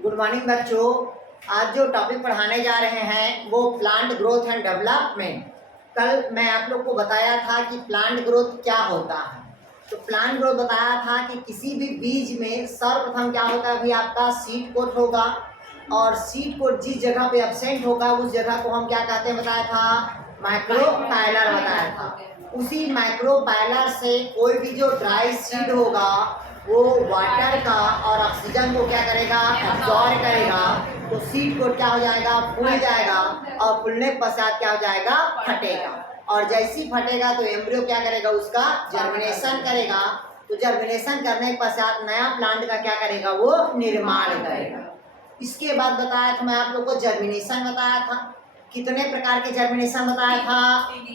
Good morning बच्चों। आज जो टॉपिक पढ़ाने जा रहे हैं वो प्लांट ग्रोथ एंड डेवलपमेंट। कल मैं आप लोग को बताया था कि प्लांट ग्रोथ क्या होता है। तो प्लांट ग्रोथ बताया था कि किसी भी बीज में सर्वप्रथम क्या होता है, अभी आपका सीड कोट होगा और सीड कोट जिस जगह पे एब्सेंट होगा उस जगह को हम क्या कहते हैं बताया था, माइक्रोपाइलर बताया था। उसी माइक्रोपाइलर से कोई भी जो ड्राई सीड होगा वो वाटर का और ऑक्सीजन को क्या करेगा, एब्जॉर्ब करेगा। तो सीड कोट क्या हो जाएगा, फूल जाएगा और फूलने के पश्चात क्या हो जाएगा, फटेगा। और जैसे ही फटेगा तो एम्ब्रियो क्या करेगा, उसका जर्मिनेशन करेगा। तो जर्मिनेशन करने के पश्चात नया प्लांट का क्या करेगा, वो निर्माण करेगा। इसके बाद बताया था मैं आप लोग को जर्मिनेशन बताया था। कितने प्रकार के जर्मिनेशन बताया था,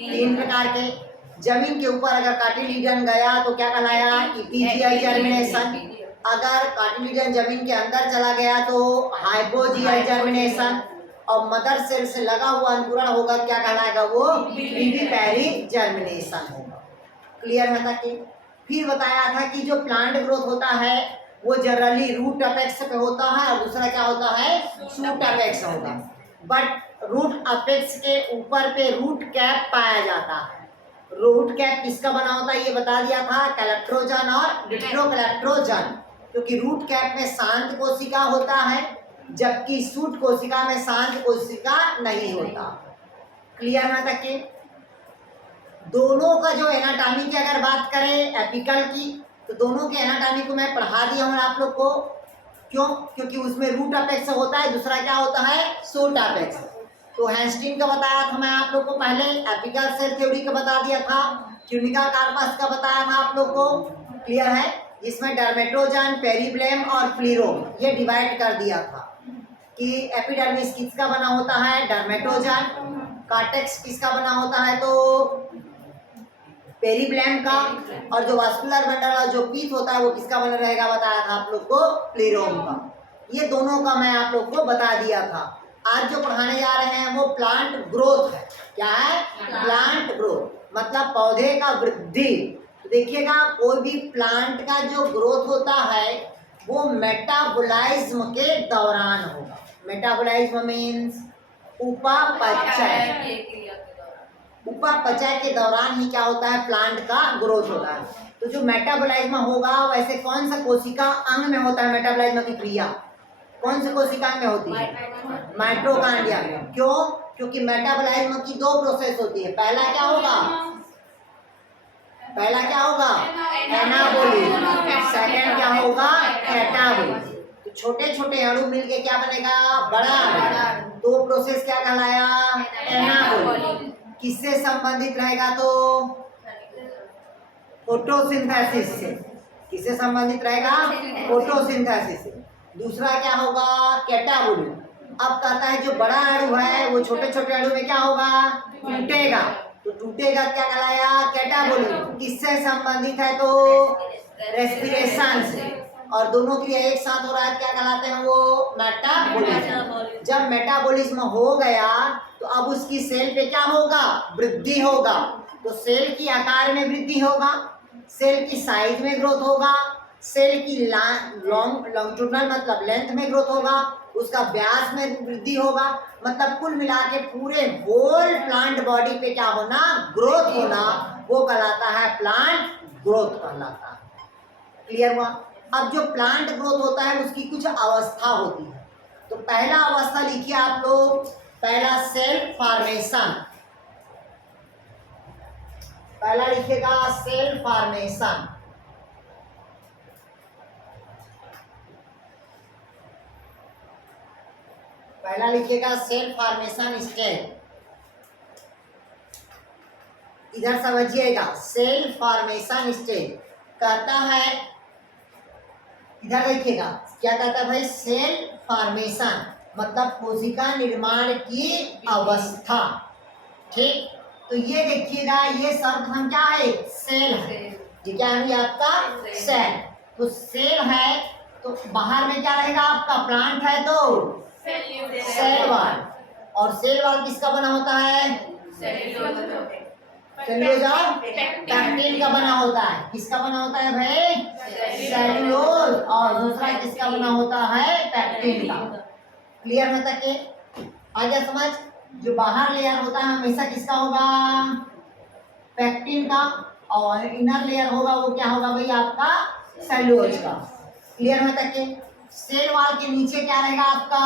3 प्रकार के। जमीन के ऊपर अगर कार्टिलिडन गया तो क्या कहलाया, इपीजियाई जर्मिनेशन। अगर कार्टिलिडन जमीन के अंदर चला गया तो हाइपोजियाई जर्मिनेशन। और मदर सेल से लगा हुआ अंकुरण होगा क्या कहलाएगा, वो विविपैरी जर्मिनेशन होगा। क्लियर है था कि। फिर बताया था कि जो प्लांट ग्रोथ होता है वो जनरली रूट अपेक्स पे होता है और दूसरा क्या होता है, शूट अपेक्स होगा। बट रूट अपेक्स के ऊपर पे रूट कैप पाया जाता है। रूट कैप किसका बना होता है ये बता दिया था, कैलेप्ट्रोजन और डिट्रोकैलेप्ट्रोजन। क्योंकि रूट कैप में शांत कोशिका होता है जबकि शूट कोशिका में शांत कोशिका नहीं होता। क्लियर है तक कि। दोनों का जो एनाटॉमी की अगर बात करें एपिकल की, तो दोनों के एनाटॉमी को मैं पढ़ा दिया हूँ आप लोग को। क्यों? क्योंकि उसमें रूट अपेक्स होता है, दूसरा क्या होता है, शूट अपेक्स। तो हैंस्टिंग का बताया था मैं आप लोग को पहले, एपिकल सेल थ्योरी का बता दिया था, ट्यूनिका कार्पस का बताया था आप लोग को। क्लियर है। इसमें डर्मेटोजन, पेरिब्लेम और फ्लीरोम ये डिवाइड कर दिया था कि एपिडर्मिस किसका बना होता है, डर्मेटोजन। कार्टेक्स किसका बना होता है, तो पेरिब्लेम का। और जो वास्कुलर बंडल जो पीथ होता है वो किसका बना रहेगा बताया था आप लोग को, फ्लीरोम का। ये दोनों का मैं आप लोग को बता दिया था। आज जो पढ़ाने जा रहे हैं वो प्लांट ग्रोथ है। क्या है, प्लांट ग्रोथ मतलब पौधे का वृद्धि। तो देखिएगा कोई भी प्लांट का जो ग्रोथ होता है वो मेटाबोलाइज्म के दौरान होगा। मेटाबोलाइज्म मीन्स उपापचय। उपापचय के दौरान ही क्या होता है, प्लांट का ग्रोथ होता है। तो जो मेटाबोलाइज्म होगा वैसे कौन सा कोशिका अंग में होता है, मेटाबोलाइज्म की क्रिया कौन से कोशिका में होती है, माइटोकॉन्ड्रिया में। क्यों? क्योंकि मेटाबोलाइज्म की 2 प्रोसेस होती है। पहला क्या होगा, एनाबोलिज्म। सेकंड क्या होगा, कैटाबोलिज्म। तो छोटे छोटे अणु मिलके क्या बनेगा, बड़ा अणु। 2 प्रोसेस क्या कहलाया, एनाबोलिज्म। किससे संबंधित रहेगा, तो फोटोसिंथेसिस से। किससे संबंधित रहेगा, फोटोसिंथेसिस से। दूसरा क्या होगा, कैटाबोलिज्म। अब कहता है जो बड़ा अणु है वो छोटे छोटे अणु में क्या होगा, टूटेगा। तो टूटेगा क्या कहलाया, कैटाबोलिज्म। किससे संबंधित है, तो रेस्पिरेशन से। और दोनों क्रिया एक साथ हो रहा है क्या कहलाते हैं, वो मेटाबोलिज्म। जब मेटाबोलिज्म हो गया तो अब उसकी सेल पे क्या होगा, वृद्धि होगा। तो सेल की आकार में वृद्धि होगा, सेल की साइज में ग्रोथ होगा, सेल की लॉन्गिट्यूडनल मतलब लेंथ में ग्रोथ होगा, उसका व्यास में वृद्धि होगा। मतलब कुल मिला के पूरे होल प्लांट बॉडी पे क्या होना, ग्रोथ होना, वो कहलाता है प्लांट ग्रोथ कहलाता है। क्लियर हुआ। अब जो प्लांट ग्रोथ होता है उसकी कुछ अवस्था होती है। तो पहला अवस्था लिखिए आप लोग, पहला सेल फॉर्मेशन। पहला लिखिएगा सेल फॉर्मेशन। पहला लिखिएगा सेल फॉर्मेशन स्टेज। इधर समझिएगा, सेल फॉर्मेशन स्टेज कहता है, इधर देखिएगा क्या कहता है भाई, सेल फॉर्मेशन मतलब कोशिका निर्माण की अवस्था। ठीक। तो ये देखिएगा ये सर्वप्रथम क्या है, सेल है। ये क्या है आपका, सेल। तो सेल है तो बाहर में क्या रहेगा आपका, प्लांट है तो सेल वॉल। और सेल वॉल किसका बना होता है, सेल्यूलोज और पैक्टिन का बना होता है। किसका बना होता है भाई? सेल्यूलोज। और दूसरा किसका बना होता है? पैक्टिन का। क्लियर है तक के? आ गया समझ? जो बाहर लेयर होता है हमेशा किसका होगा? पैक्टिन का। और इनर लेयर होगा वो क्या होगा भाई? आपका सेल्यूलोज का। क्लियर है तक के? सेल वॉल के नीचे क्या रहेगा आपका?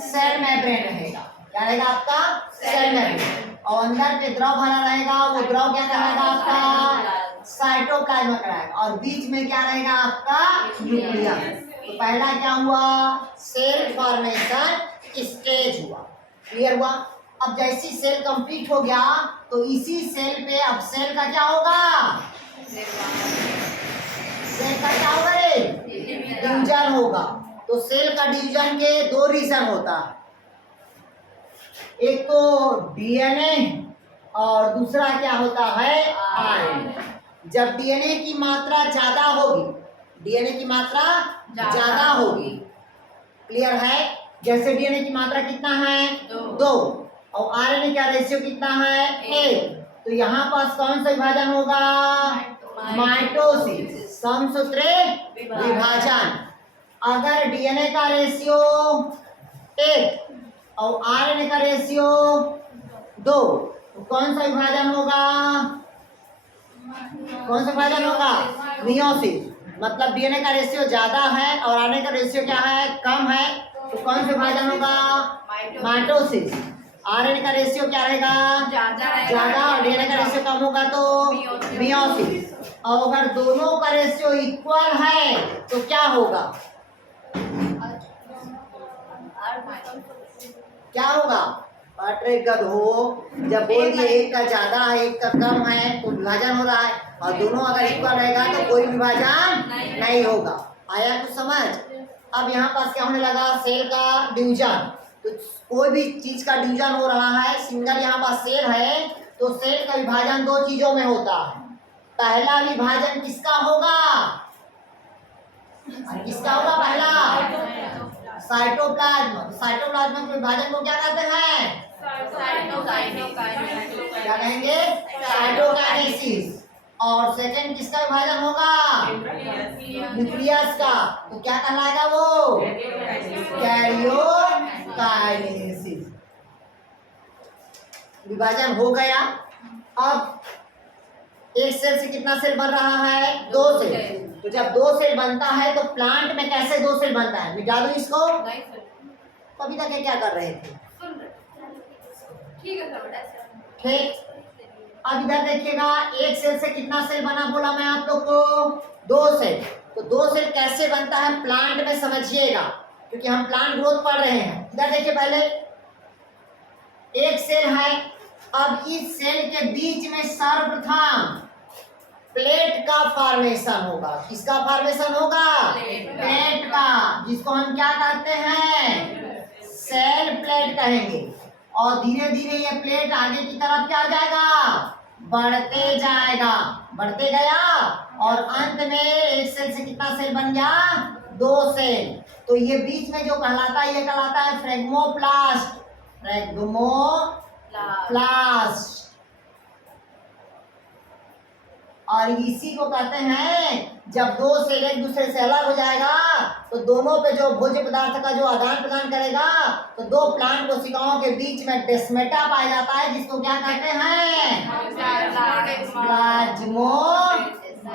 सेल मेम्ब्रेन रहेगा। क्या रहेगा आपका? Cell membrane. और अंदर पे द्रव भरा रहेगा, वो द्रव क्या रहेगा आपका? साइटोप्लाज्म रहेगा। और बीच में क्या रहेगा आपका? न्यूक्लियस। तो पहला क्या हुआ? सेल फॉर्मेशन स्टेज हुआ। क्लियर हुआ? अब जैसी सेल कंप्लीट हो गया तो इसी सेल पे अब सेल का क्या होगा? सेल का क्या होगा रे? डिवीजन होगा। तो सेल का डिवीजन के दो रीजन होता है, एक तो डीएनए और दूसरा क्या होता है? आरएनए। जब डीएनए की मात्रा ज्यादा होगी, डीएनए की मात्रा ज्यादा होगी, क्लियर है? जैसे डीएनए की मात्रा कितना है? 2 और आरएनए का रेशियो कितना है? 1। तो यहाँ पास कौन सा विभाजन होगा? माइटोसिस, समसूत्रे विभाजन। अगर डीएनए का रेशियो 1 और आरएनए का रेशियो 2 तो कौन सा विभाजन होगा? कौन सा विभाजन होगा? मियोसिस। मतलब डीएनए का रेशियो ज्यादा है और आरएनए का रेशियो क्या है? कम है, तो कौन सा विभाजन होगा? माइटोसिस। आरएनए का रेशियो क्या रहेगा? ज्यादा। और डीएनए का रेशियो कम होगा तो मियोसिस। और अगर दोनों का रेशियो इक्वल है तो क्या होगा? क्या होगा? अरे गधो, जब बोल दिए एक का ज्यादा है एक का कम है तो विभाजन हो रहा है, और दोनों अगर इक्वल रहेगा तो कोई विभाजन नहीं होगा। आया कुछ समझ? अब यहाँ पास क्या होने लगा? सेल का डिवीजन। तो कोई भी चीज का डिवीजन हो रहा है, सिंगल यहाँ पास सेल है तो सेल का विभाजन दो चीजों में होता है। पहला विभाजन किसका होगा? किसका होगा पहला? साइटोप्लाज्म। साइटोप्लाज्म के विभाजन को क्या कहते हैं? क्या कहेंगे? साइटोकाइनेसिस। और सेकंड किसका विभाजन होगा? न्यूक्लियस का। तो क्या कहलाएगा वो? कैरियोकाइनेसिस। विभाजन हो गया। अब एक सेल से कितना सेल बन रहा है? 2 सेल। तो जब 2 सेल बनता है तो प्लांट में कैसे 2 सेल बनता है? मिटा दो इसको। तो अभी तक क्या कर रहे थे? ठीक। अब इधर देखिएगा, एक सेल से कितना सेल बना बोला मैं आप लोग को? 2 सेल। तो 2 सेल कैसे बनता है प्लांट में समझिएगा, क्योंकि हम प्लांट ग्रोथ पढ़ रहे हैं। इधर देखिए, पहले एक सेल है। अब इस सेल के बीच में सर्वप्रथम प्लेट का फॉर्मेशन होगा। किसका फॉर्मेशन होगा? प्लेट का, जिसको हम क्या कहते हैं? सेल प्लेट कहेंगे। और धीरे धीरे ये प्लेट आगे की तरफ क्या जाएगा? बढ़ते जाएगा। बढ़ते गया और अंत में एक सेल से कितना सेल बन गया? 2 सेल। तो ये बीच में जो कहलाता है ये कहलाता है फ्रेगमोप्लास्ट। फ्रेगमोप्लास्ट। और इसी को कहते हैं, जब 2 सेल एक दूसरे से अलग हो जाएगा तो दोनों पे जो भोज्य पदार्थ का जो आदान प्रदान करेगा तो 2 प्लांट कोशिकाओं के बीच में डेस्मेटा पाया जाता है, जिसको क्या कहते हैं? प्लाज्मोडेस्मेटा।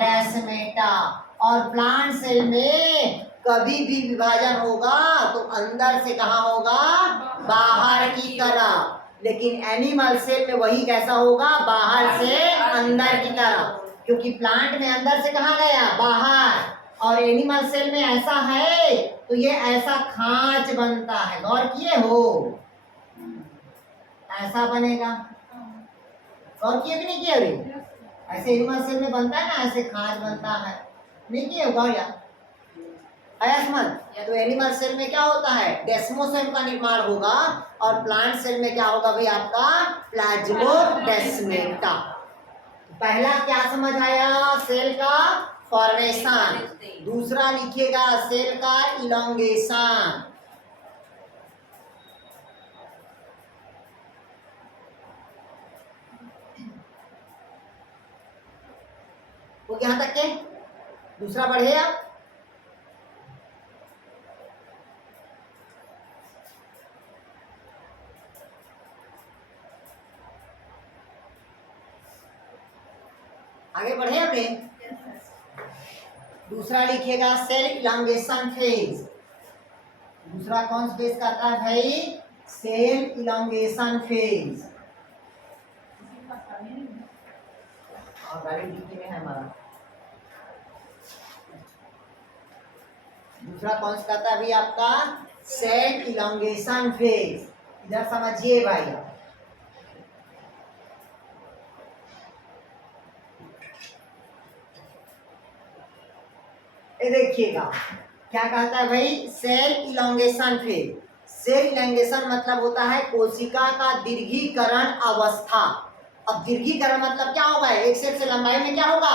और प्लांट सेल में कभी भी विभाजन होगा तो अंदर से कहाँ होगा? बाहर की तरफ। लेकिन एनिमल सेल में वही कैसा होगा? बाहर से अंदर की तरफ, क्योंकि प्लांट में अंदर से कहाँ गया? बाहर। और एनिमल सेल में ऐसा है तो ये ऐसा खांच बनता है। गौर किए हो? ऐसा बनेगा। गौर किए भी नहीं किए अभी? ऐसे एनिमल सेल में बनता है ना, ऐसे खांच बनता है। नहीं किए गौर? यार आया समझ? तो एनिमल सेल में क्या होता है? डेस्मोसोम का निर्माण होगा। और प्लांट सेल में क्या होगा भाई? आपका प्लाज्मोडेस्मेटा। पहला क्या समझ आया? सेल का फॉर्मेशन। दूसरा लिखिएगा सेल का इलोंगेशन। हो गया यहाँ तक के? दूसरा बढ़े आप। आगे बढ़े आपने? दूसरा लिखिएगा सेल इलांगेशन फेज। दूसरा कौन सा फेज करता है भाई? Cell elongation phase. और गाड़ी डिक्की में है हमारा। दूसरा कौन सा करता है अभी आपका? Cell elongation phase. इधर समझिए भाई, ये देखिएगा क्या कहता है भाई? Cell elongation phase. Cell elongation मतलब होता है कोशिका का दीर्घीकरण अवस्था। अब दीर्घीकरण मतलब क्या होगा? एक सेल से लंबाई में क्या होगा?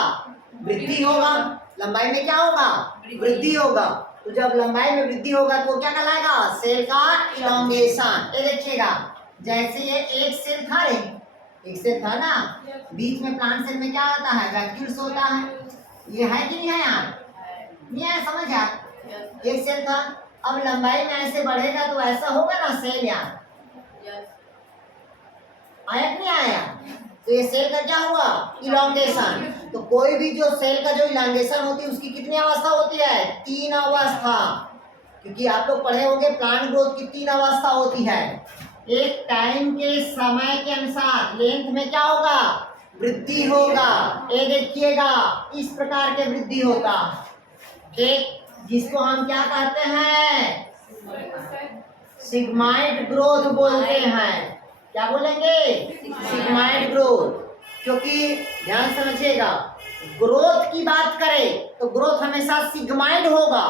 वृद्धि होगा। लंबाई में क्या होगा? वृद्धि होगा। तो जब लंबाई में वृद्धि होगा तो क्या कहलाएगा? सेल का इलांगेशन। ये देखिएगा जैसे ये एक सेल था रे, एक सेल था ना, बीच में प्लांट सेल में क्या होता है? वैक्यूल्स होता है। ये है कि नहीं है यार? नहीं है, समझ आ? एक सेल था, अब लंबाई में ऐसे बढ़ेगा तो ऐसा होगा ना सेल यार। आया कि नहीं आया? तो ये सेल का क्या हुआ? इलांगेशन। तो कोई भी जो सेल का जो इलांगेशन होती है उसकी कितनी अवस्था होती है? 3 अवस्था। क्योंकि आप लोग पढ़े होंगे प्लांट ग्रोथ की 3 अवस्था होती है। एक टाइम के समय के अनुसार लेंथ में क्या होगा? वृद्धि होगा। ये देखिएगा इस प्रकार के वृद्धि होगा, ठीक, जिसको हम क्या कहते हैं? सिग्माइड ग्रोथ बोलते हैं। क्या बोलेंगे? Sigmoid growth. क्योंकि ध्यान समझिएगा, ग्रोथ की बात करें तो ग्रोथ हमेशा सिग्माइड होगा।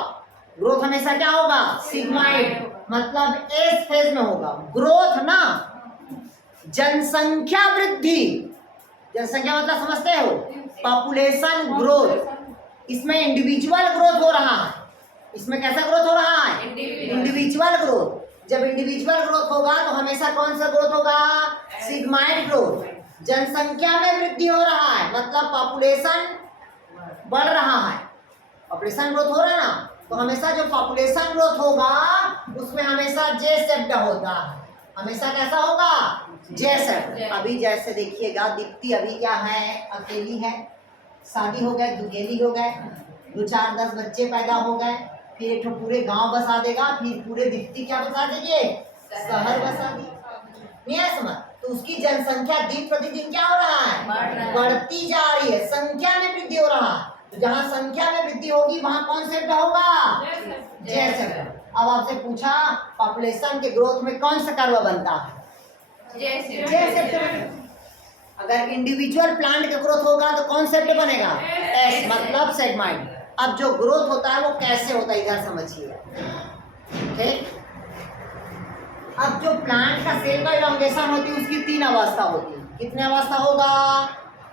ग्रोथ हमेशा क्या होगा? सिग्माइड, मतलब एस फेज में होगा। ग्रोथ ना जनसंख्या वृद्धि, जनसंख्या मतलब समझते हो? Population growth. इसमें इंडिविजुअल ग्रोथ हो रहा है। इसमें कैसा ग्रोथ हो रहा है? Individual growth. जब इंडिविजुअल ग्रोथ होगा तो हमेशा कौन सा ग्रोथ होगा? Sigmoid growth. जनसंख्या में वृद्धि हो रहा है मतलब पॉपुलेशन बढ़ रहा है, पॉपुलेशन ग्रोथ हो रहा है ना, तो हमेशा जो पॉपुलेशन ग्रोथ होगा उसमें हमेशा जे शेप्ड होता है। हमेशा कैसा होगा? जे शेप्ड। अभी जैसे देखिएगा दीप्ति अभी क्या है? अकेली है, शादी हो गए, दुगेली हो गए, 2 4 10 बच्चे पैदा हो गए, फिर एक पूरे गांव बसा देगा, फिर पूरे दीप्ति क्या बसा देंगे? शहर बसा देंगे। नहीं है समझ? तो उसकी जनसंख्या दिन प्रतिदिन क्या हो रहा है? बढ़ती जा रही है, संख्या में वृद्धि हो रहा है। तो जहाँ संख्या में वृद्धि होगी वहां कौन सेप्ट होगा? जे सेप्ट। अब आपसे पूछा पॉपुलेशन के ग्रोथ में कौन सा कर्व बनता है? जे सेप्ट। अगर इंडिविजुअल प्लांट का ग्रोथ होगा तो कौन सेप्ट बनेगा? एस, मतलब सेगमेंट। अब जो ग्रोथ होता है वो कैसे होता है इधर समझिए, ठीक। अब जो प्लांट का सेल का इलांगेशन होती है उसकी 3 अवस्था होती है। कितने अवस्था होगा?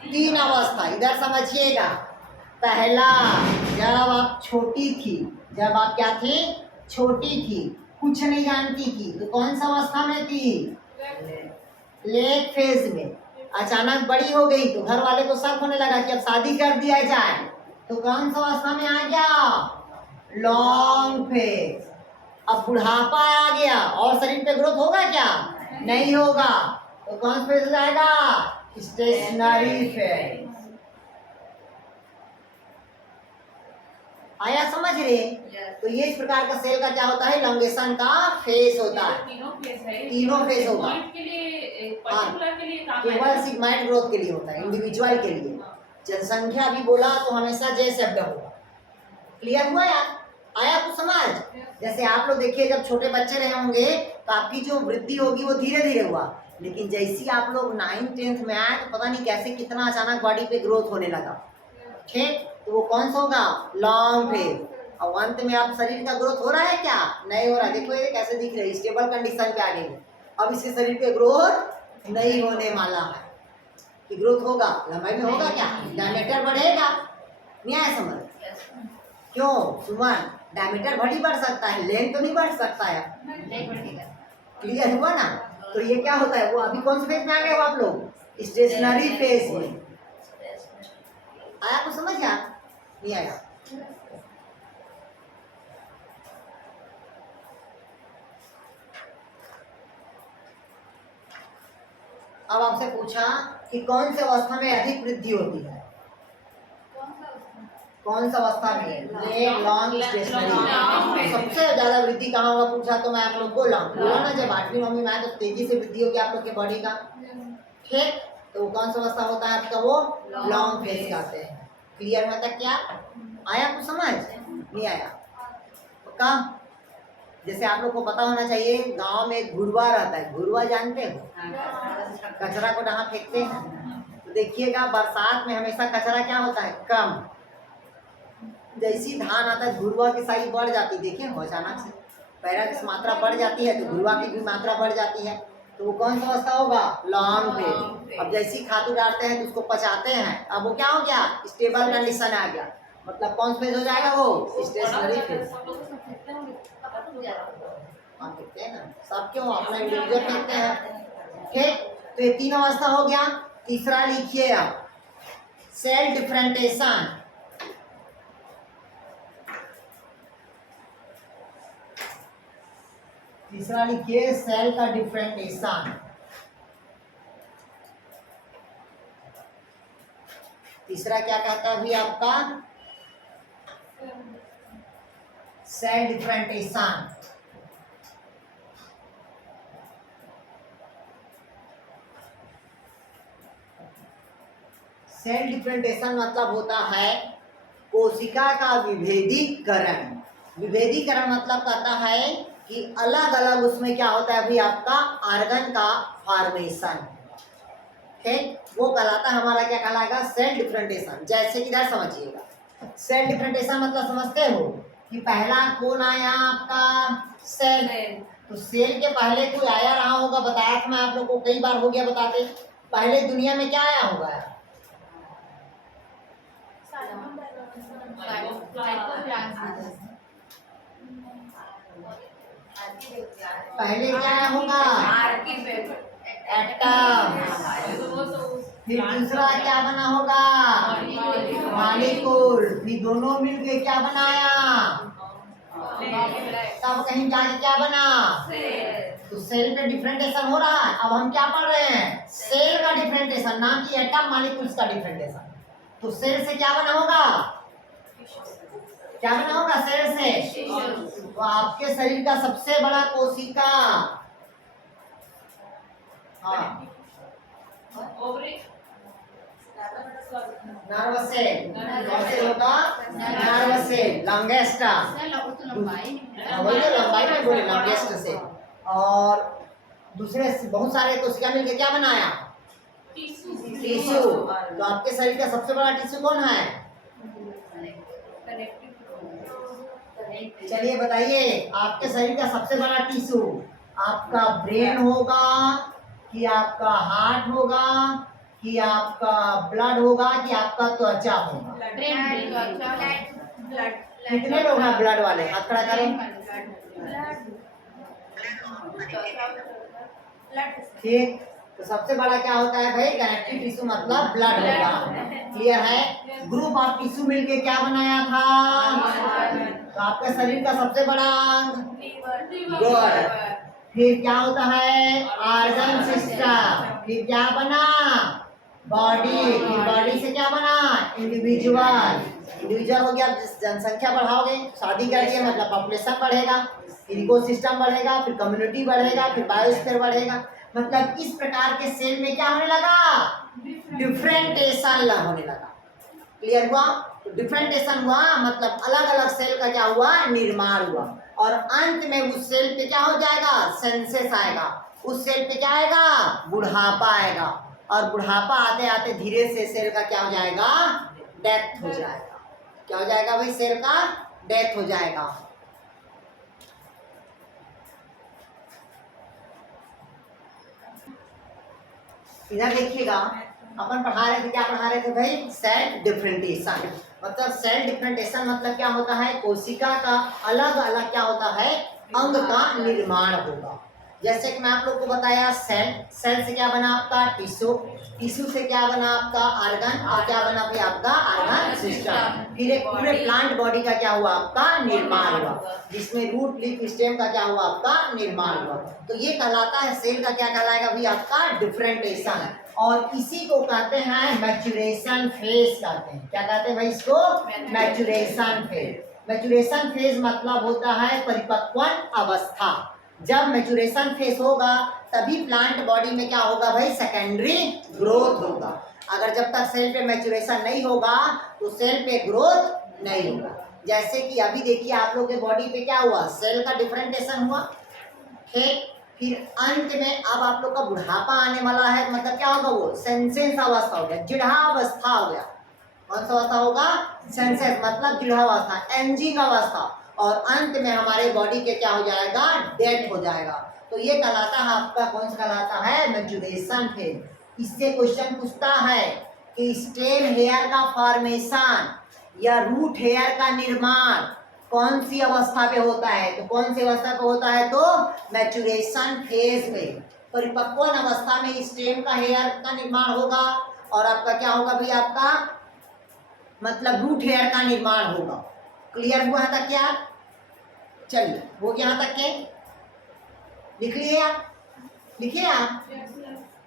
3 अवस्था। इधर समझिएगा, पहला जब आप छोटी थी, जब आप क्या थी? छोटी थी, कुछ नहीं जानती थी, तो कौन सा अवस्था में थी? लेट फेज में। अचानक बड़ी हो गई तो घर वाले को शक होने लगा कि अब शादी कर दिया जाए, तो कौन सा अवस्था में आ गया? Long phase. अब बुढ़ापा आ गया और शरीर पे ग्रोथ होगा क्या? नहीं होगा, तो कौन सा फेज हो जाएगा? Stationary phase. आया समझ रहे? तो ये इस प्रकार का सेल का क्या होता है? इलांगेशन का फेज होता है। तीनों फेज होगा। केवल सिग्माइड ग्रोथ के लिए होता है, इंडिविजुअल के लिए। जनसंख्या भी बोला तो हमेशा जे शेप्ड होगा। क्लियर हुआ यार? आया कुछ समझ? जैसे आप लोग देखिए जब छोटे बच्चे रहे होंगे तो आपकी जो वृद्धि होगी वो धीरे धीरे हुआ, लेकिन जैसे ही आप लोग 9th 10th में आए तो पता नहीं कैसे कितना अचानक बॉडी पे ग्रोथ होने लगा, ठीक। तो वो कौन सा होगा? Long phase. और अंत में आप शरीर का ग्रोथ हो रहा है क्या? नहीं हो रहा। देखो ये कैसे दिख रही है, स्टेबल कंडीशन पे आ गई। अब इसके शरीर पे ग्रोथ नहीं होने वाला है। कि ग्रोथ होगा, लंबाई में होगा क्या? डायमीटर बढ़ेगा। नहीं आया समझ? क्यों सुमन? डायमीटर बढ़ सकता है, लेंथ तो नहीं बढ़ सकता है। क्लियर हुआ ना? तो ये क्या होता है? वो अभी कौन से फेज में आ गए हो आप लोग? स्टेशनरी फेज में। आया कुछ समझ गया? नहीं आया? अब आपसे पूछा कि कौन से अवस्था में अधिक वृद्धि होती है? कौन सा अवस्था में? Long stationary. सबसे ज्यादा वृद्धि कहाँ होगा पूछा तो मैं आप लोग को बोला ना, जब 8वीं 9वीं में आए तो तेजी से वृद्धि होगी आप लोग के बॉडी का। ठीक, तो वो कौन सा अवस्था होता है आपका? वो लॉन्ग फेज कहते हैं। क्लियर हुआ तक? क्या आया कुछ समझ? नहीं आया? पक्का? जैसे आप लोग को पता होना चाहिए, गांव में एक घुरवा रहता है। घुरवा जानते हो? कचरा को जहाँ फेंकते हैं तो देखिएगा बरसात में हमेशा कचरा क्या होता है? कम। जैसी धान आता है घुरवा की साइज बढ़ जाती, देखिए अचानक से पैरा की मात्रा बढ़ जाती है तो घुरवा की भी मात्रा बढ़ जाती है। तो वो कौन सा अवस्था होगा? Long phase. अब जैसी खातू डालते हैं तो उसको पचाते हैं, अब वो क्या हो गया? स्टेबल कंडीशन आ गया। मतलब कौन फेज हो जाएगा? वो स्टेशनरी फेज। हाँ फेंकते हैं ना सब, क्यों? अपना इंडिविजुअल फेंकते हैं। ठीक, तो ये 3 अवस्था हो गया। तीसरा लिखिए आप, सेल डिफरेंटेशन। तीसरा लिखिए सेल का डिफरेंटेशन। तीसरा क्या कहता है अभी आपका? Cell differentiation. सेल डिफरेंटेशन मतलब होता है कोशिका का विभेदीकरण। विभेदीकरण मतलब कहता है कि अलग अलग उसमें क्या होता है अभी आपका? आर्गन का फॉर्मेशन। ठीक, वो कहलाता है हमारा, क्या कहलाएगा? Cell differentiation. जैसे कि इधर समझिएगा, सेल डिफरेंटेशन मतलब समझते हो कि पहला कौन आया आपका? सेल। तो सेल के पहले कोई आया रहा होगा, बताया था मैं आप लोग को, कई बार हो गया बताते। पहले दुनिया में क्या आया होगा? पहले क्या होगा? एटम। फिर दूसरा क्या बना होगा? मॉलिक्यूल। फिर दोनों मिलके क्या बनाया? तब कहीं जाके क्या बना? तो सेल पे डिफरेंटेशन हो रहा है। अब हम क्या पढ़ रहे हैं? सेल का डिफरेंटेशन, ना कि एटम मॉलिक्यूल्स का डिफरेंटेशन। तो सेल से क्या बना होगा? क्या बना होगा सेल से? तो आपके शरीर का सबसे बड़ा कोशिका, हाँ, नर्वस सेल। कैसे होगा? Nervous cell, longest. वही तो लंबाई में बोले, लॉन्गेस्ट सेल। और दूसरे बहुत सारे कोशिका मिलकर क्या बनाया? टिश्यू। तो आपके शरीर का सबसे बड़ा टिश्यू कौन है? चलिए बताइए, आपके शरीर का सबसे बड़ा टिश्यू आपका ब्रेन होगा कि आपका हार्ट होगा कि आपका ब्लड होगा कि आपका त्वचा होगा? कितने लोग हैं ब्लड वाले? हाथ खड़ा करें। ठीक, तो सबसे बड़ा क्या होता है भाई? कनेक्टिव टिश्यू मतलब ब्लड होगा। क्लियर है? ग्रुप ऑफ टिश्यू मिलके क्या बनाया था? तो आपके शरीर का सबसे बड़ा अंग लिवर। फिर क्या होता है? Organ system. फिर क्या बना? बॉडी। फिर बॉडी से क्या बना? इंडिविजुअल। इंडिविजुअल हो गया, जनसंख्या बढ़ाओगे, शादी करिए मतलब पॉपुलेशन बढ़ेगा, फिर इकोसिस्टम बढ़ेगा, फिर कम्युनिटी बढ़ेगा, फिर बायोस्फीयर बढ़ेगा। मतलब इस प्रकार के सेल में क्या होने लगा? डिफरेंटेशन होने लगा। क्लियर हुआ? तो डिफरेंटेशन हुआ मतलब अलग अलग सेल का क्या हुआ? निर्माण हुआ। और अंत में उस सेल पे क्या हो जाएगा? सेंसेस आएगा। उस सेल पे क्या आएगा? बुढ़ापा आएगा। और बुढ़ापा आते आते धीरे से सेल का क्या हो जाएगा? डेथ हो जाएगा। क्या हो जाएगा भाई? सेल का डेथ हो जाएगा। इधर देखिएगा, अपन पढ़ा रहे थे, क्या पढ़ा रहे थे भाई? Cell differentiation. मतलब सेल डिफरेंटेशन मतलब क्या होता है? कोशिका का अलग अलग क्या होता है? अंग का निर्माण होगा। जैसे कि मैं आप लोग को बताया सेल, सेल से क्या बना आपका टिश्यू, टिश्यू से क्या बना आपका ऑर्गन, और क्या बना फिर आपका ऑर्गन सिस्टम। फिर एक पूरे प्लांट बॉडी का क्या हुआ आपका निर्माण हुआ, जिसमें रूट लीफ स्टेम का क्या हुआ आपका निर्माण हुआ। तो ये कहलाता है सेल का क्या कहलाएगा भी आपका डिफरेंटेशन, और इसी को कहते हैं मैच्यूरेशन फेज कहते हैं। क्या कहते हैं भाई इसको, मैच्यूरेशन फेज। मैच्यूरेशन फेज मतलब होता है परिपक्वन अवस्था। जब मैच्यूरेशन फेज होगा तभी प्लांट बॉडी में क्या होगा भाई, सेकेंडरी ग्रोथ होगा। अगर जब तक सेल पे मैच्यूरेशन नहीं होगा तो सेल पे ग्रोथ नहीं होगा। जैसे कि अभी देखिए आप लोग के बॉडी पे क्या हुआ, सेल का डिफरेंटेशन हुआ, ठीक। फिर अंत में अब आप लोग का बुढ़ापा आने वाला है, मतलब क्या होगा वो सेंसेस अवस्था हो गया, जिढ़ावस्था हो गया। कौन सा अवस्था होगा, सेंसेस मतलब जिढ़ावस्था, एंजिंग अवस्था, और अंत में हमारे बॉडी के क्या हो जाएगा, डेथ हो जाएगा। तो ये कहलाता है आपका, कौन सा कहलाता है, मैच्यूरेशन फेज। इससे क्वेश्चन पूछता है कि स्टेम हेयर का फॉर्मेशन या रूट हेयर का निर्माण कौन सी अवस्था पे होता है, तो कौन सी अवस्था पे होता है, तो मैच्यूरेशन फेज में। परिपक्वन अवस्था में स्टेम का हेयर का निर्माण होगा, और आपका क्या होगा भी आपका मतलब रूट हेयर का निर्माण होगा। क्लियर हुआ था क्या, चलिए वो यहाँ तक के लिख लिए आप, लिखिए आप।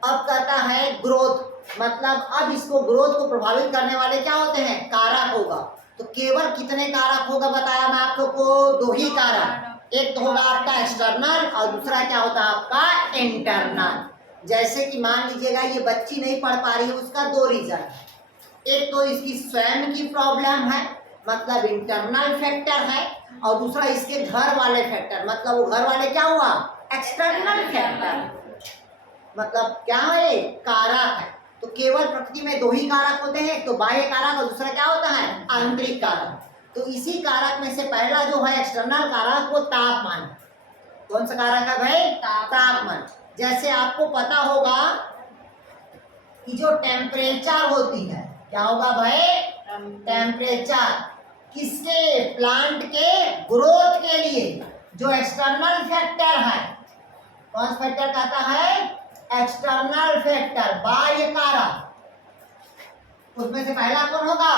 अब कहता है ग्रोथ, मतलब अब इसको ग्रोथ को प्रभावित करने वाले क्या होते हैं, कारक होगा। तो केवल कितने कारक होगा बताया मैं आप लोग को, दो ही कारक, एक तो होगा आपका एक्सटर्नल और दूसरा क्या होता है आपका इंटरनल। जैसे कि मान लीजिएगा ये बच्ची नहीं पढ़ पा रही है, उसका दो रीजन, एक तो इसकी स्वयं की प्रॉब्लम है मतलब इंटरनल फैक्टर है, और दूसरा इसके घर वाले फैक्टर, मतलब वो घर वाले क्या हुआ, एक्सटर्नल फैक्टर, मतलब क्या है, कारक है। तो केवल प्रकृति में दो ही कारक होते हैं, एक तो बाह्य कारक और दूसरा क्या होता है, आंतरिक कारक। तो इसी कारक में से पहला जो है एक्सटर्नल कारक, वो तापमान। कौन सा कारक है भाई, तापमान। जैसे आपको पता होगा कि जो टेम्परेचर होती है, क्या होगा भाई, टेम्परेचर किसके, प्लांट के ग्रोथ के लिए जो एक्सटर्नल फैक्टर है, कौन सा फैक्टर कहता है, एक्सटर्नल फैक्टर, बाह्य कारक। उसमें से पहला कौन होगा,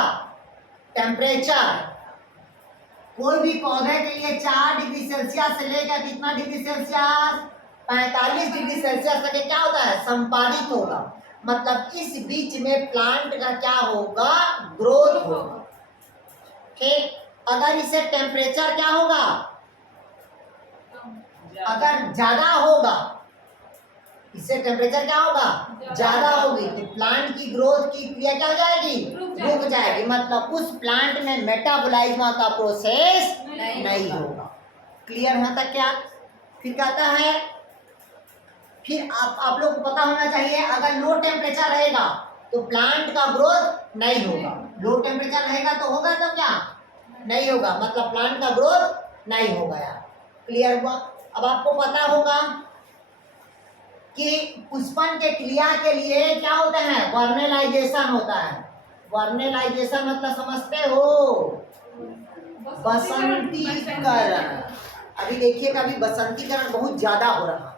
टेम्परेचर। कोई भी पौधे के लिए 4 डिग्री सेल्सियस से लेकर कितना डिग्री सेल्सियस, 45 डिग्री सेल्सियस तक क्या होता है, संपादित होगा। मतलब इस बीच में प्लांट का क्या होगा, ग्रोथ होगा, ठीक। अगर इसे टेम्परेचर क्या होगा, अगर ज्यादा होगा, इससे टेम्परेचर क्या होगा, ज्यादा होगी, तो प्लांट की ग्रोथ की क्रिया क्या हो जाएगी, रुक जाएगी। मतलब उस प्लांट में मेटाबॉलिज्म का प्रोसेस नहीं होगा। क्लियर होता तक क्या। फिर कहता है, फिर आप लोग को पता होना चाहिए, अगर लो टेम्परेचर रहेगा तो प्लांट का ग्रोथ नहीं होगा, लो टेम्परेचर रहेगा तो होगा, तो क्या नहीं होगा, मतलब प्लांट का ग्रोथ नहीं होगा यार। क्लियर हुआ। अब आपको पता होगा कि पुष्पन के क्रिया के लिए क्या होते हैं, वर्नेलाइजेशन होता है। वर्नेलाइजेशन मतलब समझते हो, बसंतीकरण। अभी देखिए कभी बसंतीकरण बहुत ज्यादा हो रहा है,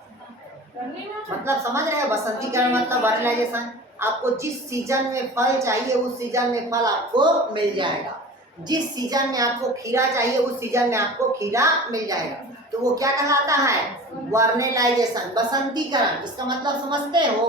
मतलब समझ रहे हैं, बसंतीकरण मतलब वर्नेलाइजेशन। आपको जिस सीजन में फल चाहिए उस सीजन में फल आपको मिल जाएगा, जिस सीजन में आपको खीरा चाहिए उस सीजन में आपको खीरा मिल जाएगा। तो वो क्या कहलाता है, वर्नेलाइजेशन, बसंतीकरण। इसका मतलब समझते हो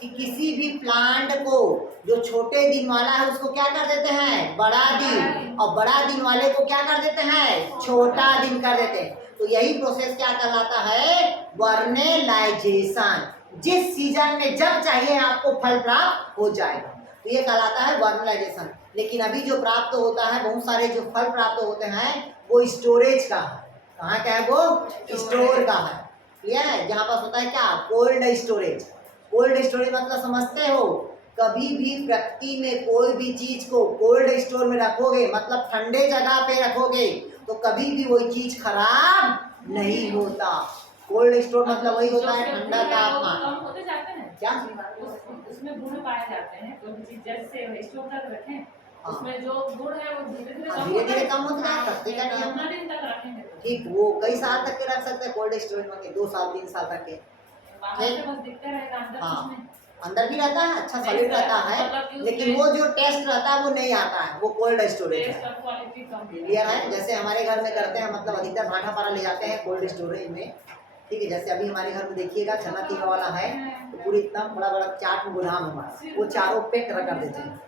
कि किसी भी प्लांट को जो छोटे दिन वाला है उसको क्या कर देते हैं, बड़ा दिन, और बड़ा दिन वाले को क्या कर देते हैं, छोटा दिन कर देते हैं। तो यही प्रोसेस क्या कहलाता है, वर्नेलाइजेशन। जिस सीजन में जब चाहिए आपको फल प्राप्त हो जाएगा, तो ये कहलाता है वर्नेलाइजेशन। लेकिन अभी जो प्राप्त होता है, बहुत सारे जो फल प्राप्त होते हैं वो स्टोरेज का है। कहाँ का है, वो स्टोर का है। क्लियर है, जहाँ पास होता है क्या, कोल्ड स्टोरेज। कोल्ड स्टोरेज मतलब समझते हो, कभी भी प्रकृति में कोई भी चीज को कोल्ड स्टोर में रखोगे, मतलब ठंडे जगह पे रखोगे, तो कभी भी वही चीज खराब नहीं होता। कोल्ड स्टोर मतलब वही होता है ठंडा तापमान। क्या उसमें गुण पाए जाते हैं, कोई भी चीज जैसे स्टोर कर रखें हाँ। उसमें जो गुण है वो धीरे धीरे धीरे धीरे कम होता है, तब का नियम। कितना दिन तक रखेंगे? ठीक, वो कई साल तक के रख सकते हैं कोल्ड स्टोरेज में, 2 साल 3 साल तक के। बाहर से बस दिखते रहेगा, अंदर कुछ हाँ, नहीं। अंदर भी रहता है, अच्छा सॉलिड रहता है, लेकिन वो जो टेस्ट रहता है वो नहीं आता है, वो कोल्ड स्टोरेज टेस्ट है। और क्वालिटी कम क्लियर है? जैसे हमारे घर में करते हैं, मतलब अधिकतर भाटा पारा ले जाते हैं कोल्ड स्टोरेज में। ठीक है, जैसे अभी हमारे घर में देखिएगा चना तीखा वाला है, तो पूरी इतना बड़ा बड़ा चाट में गोदाम हमारा, वो चारों पैक कर देते हैं,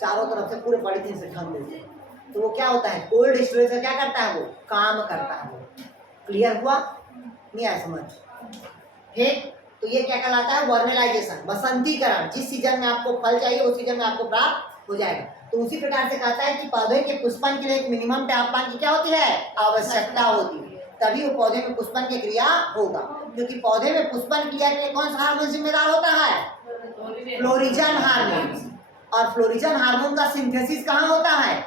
चारों तरफ से पूरे पॉलीथीन से ढक देते हैं। तो वो क्या होता है, कोल्ड स्टोरेज का क्या करता है, वो काम करता है वो। क्लियर हुआ? नहीं आया समझ? ठीक, तो ये क्या कहलाता है, वर्नलाइजेशन, बसंतीकरण। जिस सीजन में आपको फल चाहिए उस सीजन में आपको प्राप्त हो जाएगा। तो उसी प्रकार से कहता है कि पौधे के पुष्पन के लिए एक मिनिमम तापमान की क्या होती है, आवश्यकता होती है, तभी वो पौधे में पुष्पन की क्रिया होगा। क्योंकि पौधे में पुष्पन क्रिया के लिए कौन सा हार्मोन जिम्मेदार होता है, फ्लोरिजन हार्मोन। और फ्लोरिजन हार्मोन का सिंथेसिस कहाँ होता है,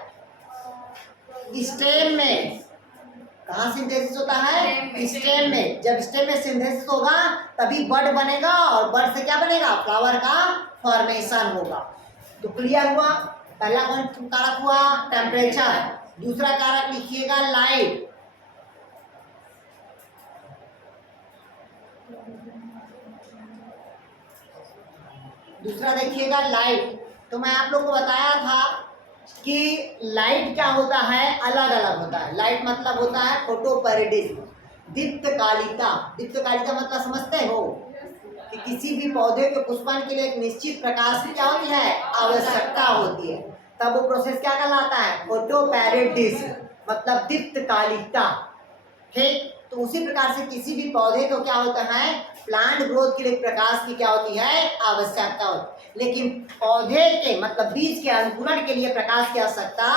स्टेम में। कहाँ सिंथेसिस होता है, स्टेम में। जब स्टेम में सिंथेसिस होगा तभी बड बनेगा, और बड से क्या बनेगा, फ्लावर का फॉर्मेशन होगा। तो क्लियर हुआ? पहला कौन कारक हुआ, टेम्परेचर। दूसरा कारक लिखिएगा लाइट। दूसरा देखिएगा लाइट। तो मैं आप लोग को बताया था कि लाइट क्या होता है, अलग अलग होता है। लाइट मतलब होता है फोटोपैरेडिज्म, दीप्तकालिता। दीप्तकालिता मतलब समझते हो कि किसी भी पौधे के पुष्पन के लिए एक निश्चित प्रकाश की क्या होती है, आवश्यकता होती है, तब वो प्रोसेस क्या कहलाता है, फोटोपैरेडिज्म, मतलब दीप्तकालिता। ठीक, तो उसी प्रकार से किसी भी पौधे को क्या होता है, प्लांट ग्रोथ के लिए प्रकाश की क्या होती है, आवश्यकता होती है। लेकिन पौधे के मतलब बीज के अंकुरण के लिए प्रकाश की आवश्यकता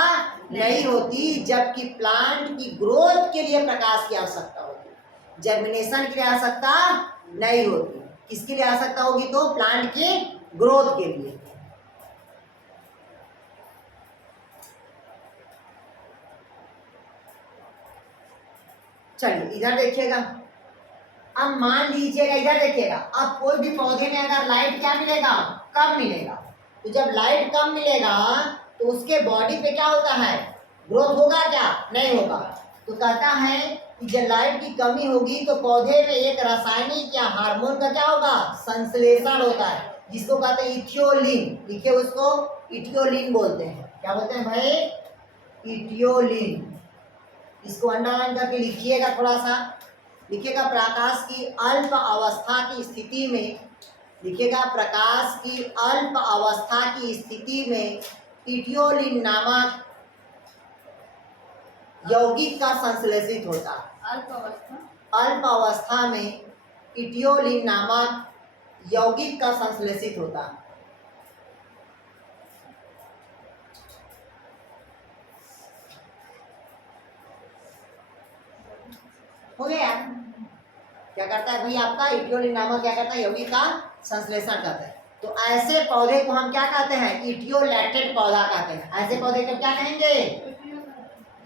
नहीं होती, जबकि प्लांट की ग्रोथ के लिए प्रकाश की आवश्यकता होती है। जर्मिनेशन के लिए आवश्यकता नहीं होती। किसके लिए आवश्यकता होगी, तो प्लांट की ग्रोथ के लिए। चलिए इधर देखिएगा। अब मान लीजिएगा, इधर देखिएगा, अब कोई भी पौधे में अगर लाइट क्या मिलेगा, कम मिलेगा, तो जब लाइट कम मिलेगा तो उसके बॉडी पे क्या होता है, ग्रोथ होगा क्या, नहीं होगा। तो कहता है कि जब लाइट की कमी होगी तो पौधे में एक रासायनिक या हार्मोन का क्या होगा, संश्लेषण होता है, जिसको कहते हैं इथियोलिन। लिखे उसको, इथियोलिन बोलते हैं। क्या बोलते हैं भाई, इथियोलिन। इसको अंडरलाइन करके लिखिएगा, थोड़ा सा लिखिएगा। प्रकाश की अल्प अवस्था की स्थिति में, लिखिएगा, प्रकाश की अल्प अवस्था की स्थिति में इथियोलिन नामक यौगिक का संश्लेषित होता है। अल्प अवस्था में इथियोलिन नामक यौगिक का संश्लेषित होता है। हो गया? क्या करता है भाई आपका, इथियोलिन नामक क्या करता है, यौगिक का संश्लेषण करता है। तो ऐसे पौधे को हम क्या कहते हैं, इथियोलैक्टेड पौधा कहते हैं। ऐसे पौधे को क्या कहेंगे,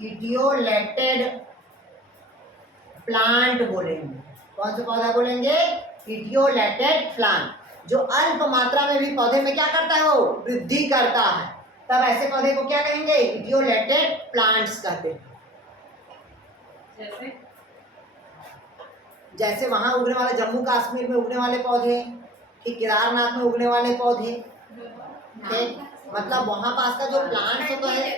इथियोलैक्टेड प्लांट बोलेंगे। कौन सा पौधा बोलेंगे, इथियोलैक्टेड प्लांट। जो अल्प मात्रा में भी पौधे में क्या करता है, वो वृद्धि करता है, तब ऐसे पौधे को क्या कहेंगे, इथियोलैक्टेड प्लांट्स कहते हैं। जैसे वहां उगने वाले, जम्मू कश्मीर में उगने वाले पौधे, कि केदारनाथ में उगने वाले पौधे, ठीक, मतलब वहां पास का जो प्लांट्स होता है,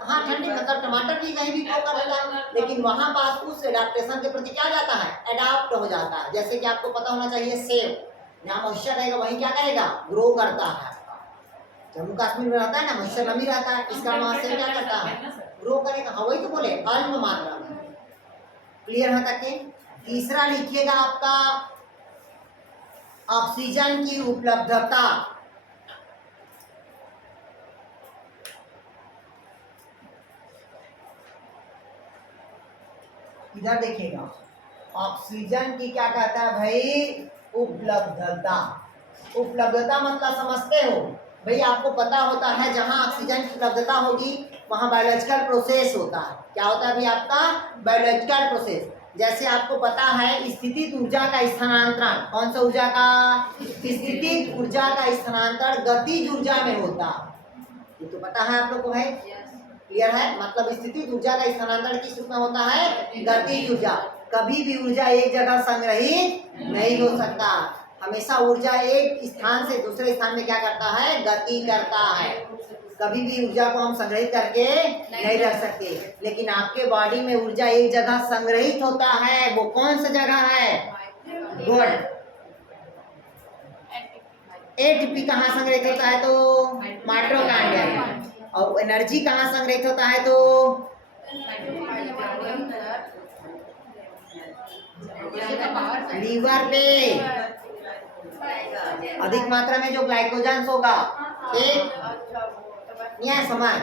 हाँ ठंडी, मतलब टमाटर भी कहीं भी ग्रो कर लेता है, लेकिन वहां पास उस एडाप्टेशन के प्रति क्या जाता है, एडाप्ट हो जाता है। जैसे कि आपको पता होना चाहिए, सेब जहाँ मॉइस्चर रहेगा वहीं क्या करेगा, ग्रो करता है। जम्मू कश्मीर में रहता है ना, मॉइस्चर नमी रहता है, इसका वहां से क्या करता है, ग्रो करेगा। हाँ वही तो बोले, अल्प मात्रा में। क्लियर है तक के? तीसरा लिखिएगा आपका ऑक्सीजन की उपलब्धता। इधर देखिएगा, ऑक्सीजन की क्या कहता है भाई, उपलब्धता। उपलब्धता मतलब समझते हो भाई, आपको पता होता है जहां ऑक्सीजन की उपलब्धता होगी वहां बायोलॉजिकल प्रोसेस होता है। क्या होता है भाई आपका, बायोलॉजिकल प्रोसेस। जैसे आपको पता है स्थितिज ऊर्जा का स्थानांतरण, कौन सा ऊर्जा का, स्थितिज ऊर्जा का स्थानांतरण गतिज ऊर्जा में होता है। ये तो पता है आप लोग को है, क्लियर है। मतलब स्थितिज ऊर्जा का स्थानांतरण किस रूप में होता है, गतिज ऊर्जा। कभी भी ऊर्जा एक जगह संग्रहित नहीं हो सकता, हमेशा ऊर्जा एक स्थान से दूसरे स्थान में क्या करता है, गति करता है। कभी भी ऊर्जा को हम संग्रहित करके नहीं रख सकते, लेकिन आपके बॉडी में ऊर्जा एक जगह संग्रहित होता है। वो कौन सा जगह है, गुड। एटीपी कहाँ संग्रहित होता है, तो माइटोकॉन्ड्रिया में। और एनर्जी कहाँ संग्रहित होता है, तो लीवर पे। अधिक मात्रा में जो ग्लाइकोजन होगा, ठीक, यह समझ,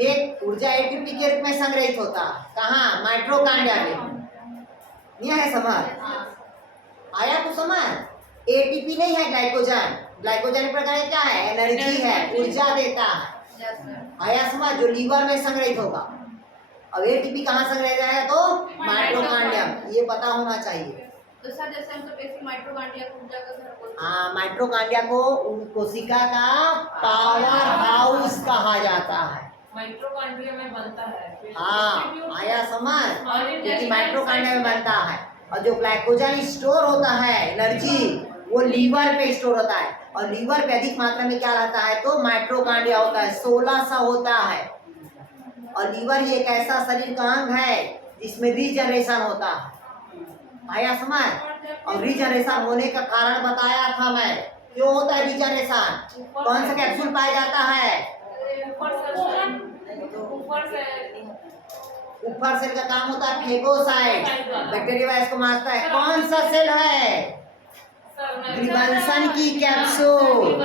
एक ऊर्जा एटीपी के रूप में संग्रहित होता कहाँ, माइटोकॉन्ड्रिया में। यह है समझ, आया तो समझ। एटीपी नहीं है ग्लाइकोजन, ग्लाइकोजन प्रकार क्या है, एनर्जी है, ऊर्जा देता है। आया समझ, जो लीवर में संग्रहित होगा। अब एटीपी कहाँ संग्रहित है, तो माइटोकॉन्ड्रिया। ये पता होना चाहिए। तो सर जैसे हम तो बेसिक माइटोकॉन्ड्रिया को ऊर्जा का घर बोलते हैं। हाँ, माइटोकॉन्ड्रिया को कोशिका का पावर हाउस कहा जाता है। माइटोकॉन्ड्रिया में बनता है। हाँ, आया समझ, क्योंकि माइटोकॉन्ड्रिया में बनता है। और जो ग्लाइकोजन स्टोर होता है, एनर्जी, वो लीवर पे स्टोर होता है। और लीवर पे अधिक मात्रा में क्या रहता है, तो माइटोकॉन्ड्रिया होता है, 1600 होता है। और लीवर ये एक ऐसा शरीर का अंग है जिसमें रीजनरेशन होता है। आया समझ। और रीजनरेशन होने का कारण बताया था मैं, क्यों होता है रीजनरेशन, कौन सा कैप्सूल पाया जाता है, ऊपर सेल का काम होता है फेगोसाइट, बैक्टीरिया इसको मारता है। कौन सा सेल है, ग्रीवंसन की कैप्सूल।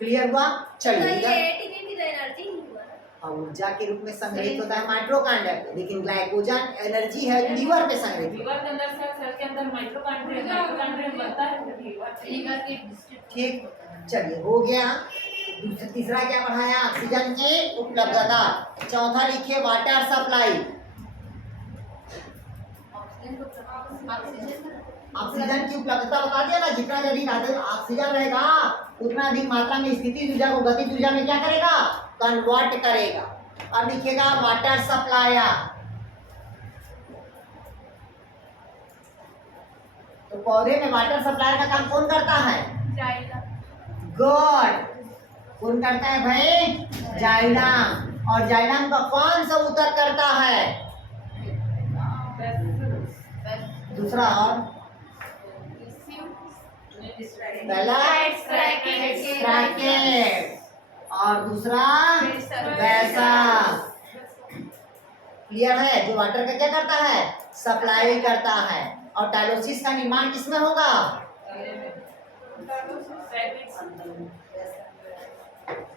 क्लियर हुआ, चलिए। ऊर्जा के रूप में संग्रहित होता है माइटोकॉन्ड्रिया, लेकिन ग्लाइकोजन एनर्जी है, लीवर पे संग्रहित। लीवर के अंदर सेल के अंदर माइटोकॉन्ड्रिया बनता है, लीवर के। ठीक, चलिए हो गया। तीसरा क्या पढ़ाया, ऑक्सीजन की उपलब्धता। चौथा लिखिए वाटर सप्लाई। ऑक्सीजन की उपलब्धता बता दिया ना, जितना अधिक ऑक्सीजन रहेगा उतना अधिक मात्रा में स्थितिज ऊर्जा को गतिज ऊर्जा में क्या करेगा, कन्वर्ट करेगा। अब लिखिएगा वाटर सप्लायर। तो पौधे में वाटर सप्लायर का काम कौन करता है, गुड, कौन करता है भाई, जाइलम। और जाइलम का कौन सा ऊतक करता है, दूसरा, और पहला स्ट्रैकेट और दूसरा वैसा। क्लियर है, जो वाटर का क्या करता है, सप्लाई करता है। और टाइलोसिस का निर्माण किसमें होगा,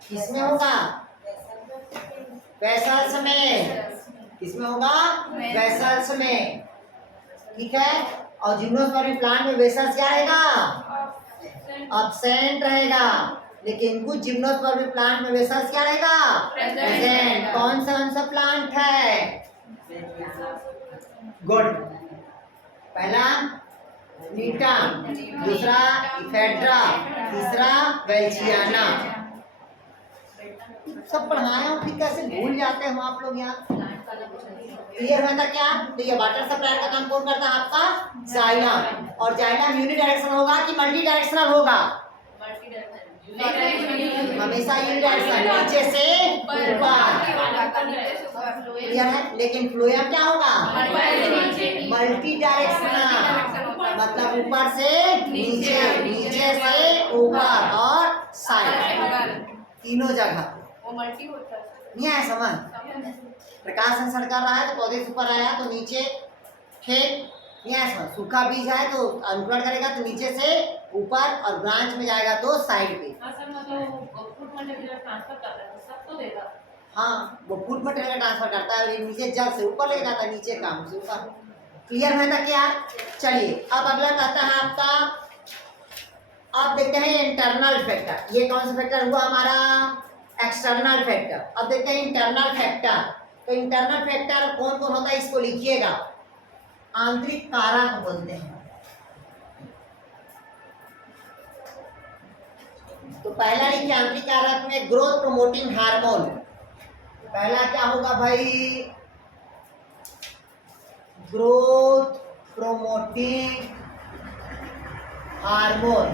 किसमें होगा, वेसल्स में। किसमें होगा, वेसल्स में, ठीक है। और जिम्नोस्पर्मिक प्लांट में वेसल्स क्या रहेगा, एब्सेंट रहेगा, लेकिन कुछ जिम्नोस्पर्मिक प्लांट में वेसल्स क्या रहेगा, प्रेजेंट। कौन सा प्लांट है, गुड। पहला नीटा, दूसरा इफेड्रा, तीसरा वेल्चियाना। सब पढ़ाया हूँ, फिर कैसे भूल जाते हैं हम आप लोग यहाँ। क्लियर है था क्या, तो ये वाटर सप्लायर का काम कौन करता है, आपका जाइलम। और जाइलम यूनिडायरेक्शनल होगा कि मल्टी डायरेक्शनल होगा, हमेशा यूनिडायरेक्शनल, नीचे से ऊपर। क्लियर है, लेकिन फ्लोएम क्या होगा, मल्टी डायरेक्शनल, मतलब ऊपर से नीचे, नीचे से ऊपर और साइड, तीनों जगह। वो मल्टी होता है, नहीं है समझ। प्रकाश संसर्ग कर रहा है तो पौधे से ऊपर आया तो नीचे, ठीक, नहीं है समझ। सूखा बीज है तो अंकुरण करेगा तो नीचे से ऊपर, और ब्रांच में जाएगा तो साइड पे। हाँ, वो फूड मटेरियल ट्रांसफर करता है, नीचे जल से ऊपर ले जाता है, नीचे काम से ऊपर। क्लियर है था क्या, चलिए। अब अगला कहता है आपका, अब देखते हैं इंटरनल फैक्टर। ये कौन सा फैक्टर हुआ हमारा, एक्सटर्नल फैक्टर। अब देखते हैं इंटरनल फैक्टर। तो इंटरनल फैक्टर कौन कौन होता है, इसको लिखिएगा। आंतरिक कारक बोलते हैं, तो पहला लिखिए आंतरिक कारक में ग्रोथ प्रोमोटिंग हार्मोन। पहला क्या होगा भाई? Growth promoting hormone.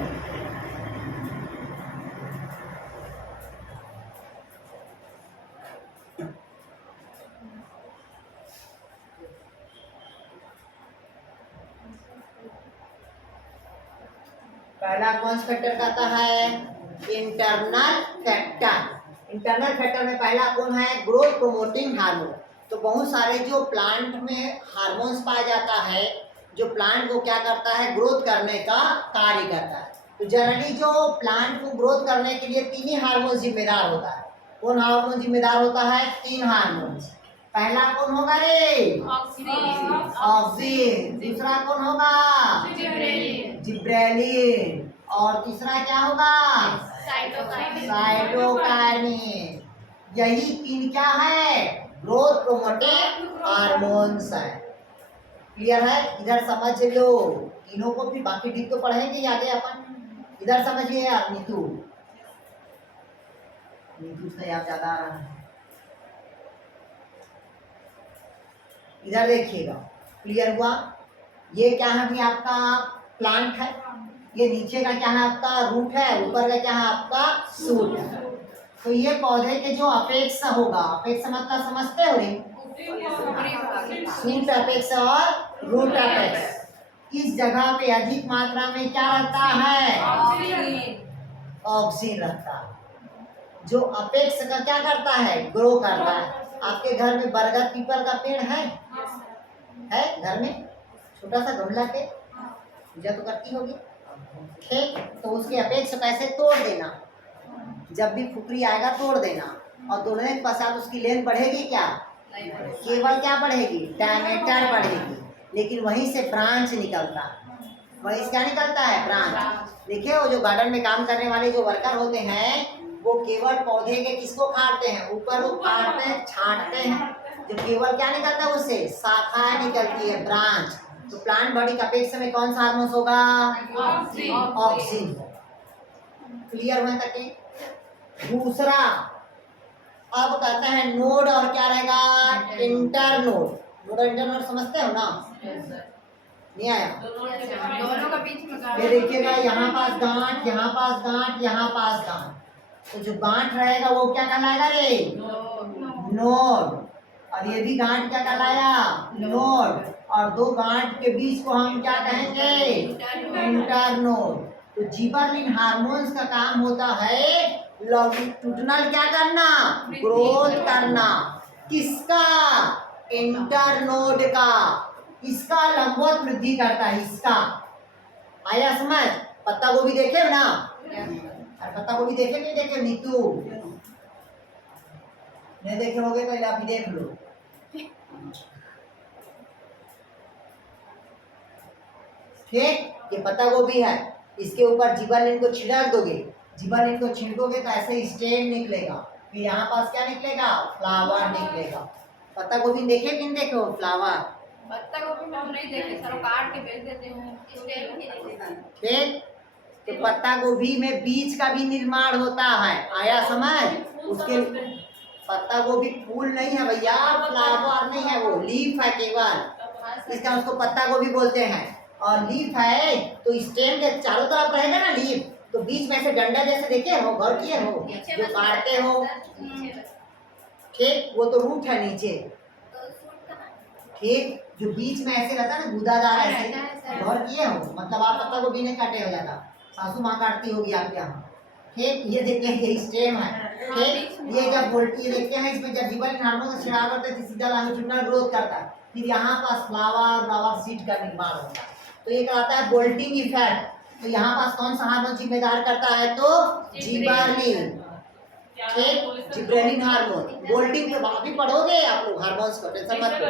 पहला कौन सा फैक्टर कहता है? Internal factor. इंटरनल फैक्टर में पहला कौन है? Growth promoting hormone. तो बहुत सारे जो प्लांट में हार्मोन्स पाया जाता है, जो प्लांट को क्या करता है? ग्रोथ करने का कार्य करता है। तो जनरली जो प्लांट को ग्रोथ करने के लिए तीन ही हार्मोन जिम्मेदार होता है। कौन हार्मोन जिम्मेदार होता है? तीन हार्मोन्स। पहला कौन होगा रे? ऑक्सिन। दूसरा कौन होगा? जिब्रेलिन। और तीसरा क्या होगा? साइटोकाइनिन। यही तीन क्या है? ग्रोथ प्रोमोटिंग हार्मोन्स है। क्लियर है? इधर समझ लो, तीनों को भी बाकी डीप तो पढ़ेंगे आगे अपन। इधर समझिए यार, नीतू से याद ज्यादा आ रहा है। इधर देखिएगा, क्लियर हुआ? ये क्या है भी? आपका प्लांट है। ये नीचे का क्या है? आपका रूट है। ऊपर का क्या है? आपका सूट है। तो ये पौधे के जो अपेक्ष होगा, अपेक्ष मतलब समझते हो रे? सूट अपेक्ष और रूट अपेक्ष। इस जगह पे अधिक मात्रा में क्या रहता है? ऑक्सीजन रहता है। जो अपेक्ष का क्या करता है? ग्रो करता है। आपके घर में बरगद पीपल का पेड़ है घर में? छोटा सा गमला पे पूजा तो करती होगी, ठीक? तो उसके अपेक्ष कैसे तोड़ देना, जब भी फुकरी आएगा तोड़ देना, और तोड़ने के पश्चात उसकी लेंथ बढ़ेगी क्या? केवल क्या बढ़ेगी? डायमीटर बढ़ेगी। लेकिन वहीं से ब्रांच निकलता है। वहीं से क्या निकलता है? ब्रांच। देखिए, वो जो गार्डन में काम करने वाले जो वर्कर होते हैं, वो केवल पौधे के किसको काटते हैं? ऊपर वो काटते हैं, छांटते हैं। जो केवल क्या निकलता है? उससे शाखाएं निकलती है, ब्रांच। तो प्लांट बॉडी का अपेक्ष में कौन सा हार्मोन होगा? ऑक्सीजन। क्लियर हुआ तक? दूसरा अब कहते हैं नोड, और क्या रहेगा? इंटरनोड। नोड और इंटरनोड समझते हो ना? नहीं आया? दोनों का बीच में ये देखिएगा, यहाँ पास गांठ, यहाँ पास गांठ, यहाँ पास गांठ। तो जो गांठ रहेगा वो क्या कहलाएगा रे? नोड। और ये भी गांठ क्या कहलाया? नोड। और दो गांठ के बीच को हम क्या कहेंगे? इंटरनोड। तो जिबरेलिन हार्मोन्स का काम होता है लॉन्गिट्यूडिनल क्या करना? ग्रोथ करना। किसका? इंटरनोड का। इसका लंबवत वृद्धि करता है, इसका। आया समझ? पत्ता गोभी देखे हो ना? और पत्ता गोभी देखे नहीं देखे? नीतू नहीं देखे होगे तो आप ही देख लो। ठीक, ये पत्ता गोभी है। इसके ऊपर जिबरेलिन को छिड़क दोगे, जिबरेलिन को छिड़कोगे तो ऐसे स्टेम निकलेगा। फिर यहाँ पास क्या निकलेगा? फ्लावर निकलेगा। पत्ता गोभी देखे कि नहीं देखे हो? फ्लावर पत्ता गोभी में हम नहीं देखे सर, काट के बेच देते हैं। ठीक, तो पत्ता गोभी में बीज का भी निर्माण होता है। आया समझ? उसके पत्ता गोभी फूल नहीं है भैया, फ्लावर नहीं है, वो लीफ है केवल, इसका उसको पत्ता गोभी बोलते हैं। और लीफ है तो स्टेम के चारों तरफ रहेगा ना लीफ, तो बीच में से डंडा जैसे देखे हो, गौर किए हो, जो काटते हो, ठीक, वो तो रूट है नीचे। ठीक, जो बीच में ऐसे रहता है ना गूदादार ऐसे, गौर किए हो? मतलब आप पत्ता गोभी नहीं काटे हो जाता, सासू माँ काटती होगी आपके यहाँ। ठीक, ये देखते हैं ये स्टेम है। ठीक, ये जब बोलती है देखते हैं, इसमें जब जिबरेलिन हार्मोन का छिड़काव करते हैं तो सीधा लॉन्गिट्यूडिनल ग्रोथ करता है। फिर यहाँ पास फ्लावर सीड का निर्माण होता है। तो ये कहता है बोल्टिंग इफेक्ट। तो यहाँ पास कौन सा हार्मोन जिम्मेदार करता है? तो जिबरेलिन। ठीक, जिबरेलिन हार्मोन। बोल्टिंग पे बाकी पढ़ोगे आप लोग हार्मोन्स को, टेंशन मत लो।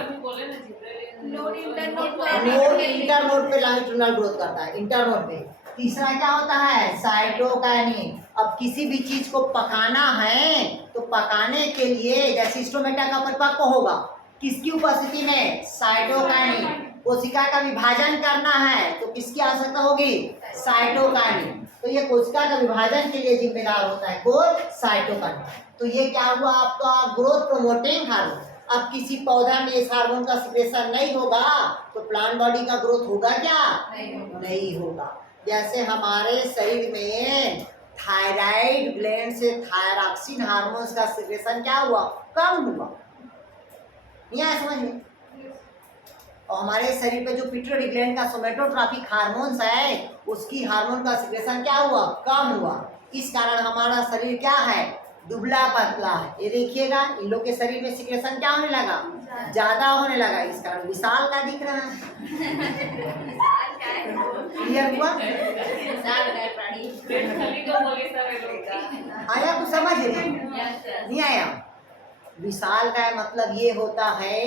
नोड इंटरनोड पे लॉन्गिट्यूडिनल ग्रोथ करता है, इंटरनोड पे। तीसरा क्या होता है? साइटोकाइनिन। अब किसी भी चीज को पकाना है तो पकाने के लिए जैसे स्टोमेटा का परिपक्व होगा, किसकी उपस्थिति में? साइटोकाइनिन। कोशिका का विभाजन करना है तो किसकी आवश्यकता होगी? साइटोकाइनिन। तो ये कोशिका का विभाजन के लिए जिम्मेदार होता है कौन? साइटोकाइन। तो ये क्या हुआ आपका ग्रोथ प्रोमोटिंग हार्मोन। अब किसी पौधा में इस हार्मोन का सिक्रेशन नहीं होगा तो प्लांट बॉडी का ग्रोथ होगा क्या? नहीं होगा। जैसे हमारे शरीर में थायराइड ग्लैंड से थायरॉक्सिन हार्मोन्स का सिक्रेशन क्या हुआ? कम हुआ। नहीं आया समझ में? और हमारे शरीर पे जो पिट्यूटरी ग्लैंड का सोमेटोट्रॉपिक हार्मोन्स है उसकी हार्मोन का सिक्रेशन क्या हुआ? कम हुआ। इस कारण हमारा शरीर क्या है? दुबला पतला है। ये देखिएगा इन लोग के शरीर में सिक्रेशन क्या होने लगा? ज्यादा होने लगा। इस कारण विशाल का दिख रहा है। क्लियर हुआ? पेट खाली को बोले सारे लोग। आया कुछ समझ नहीं आया? विशाल का मतलब ये होता है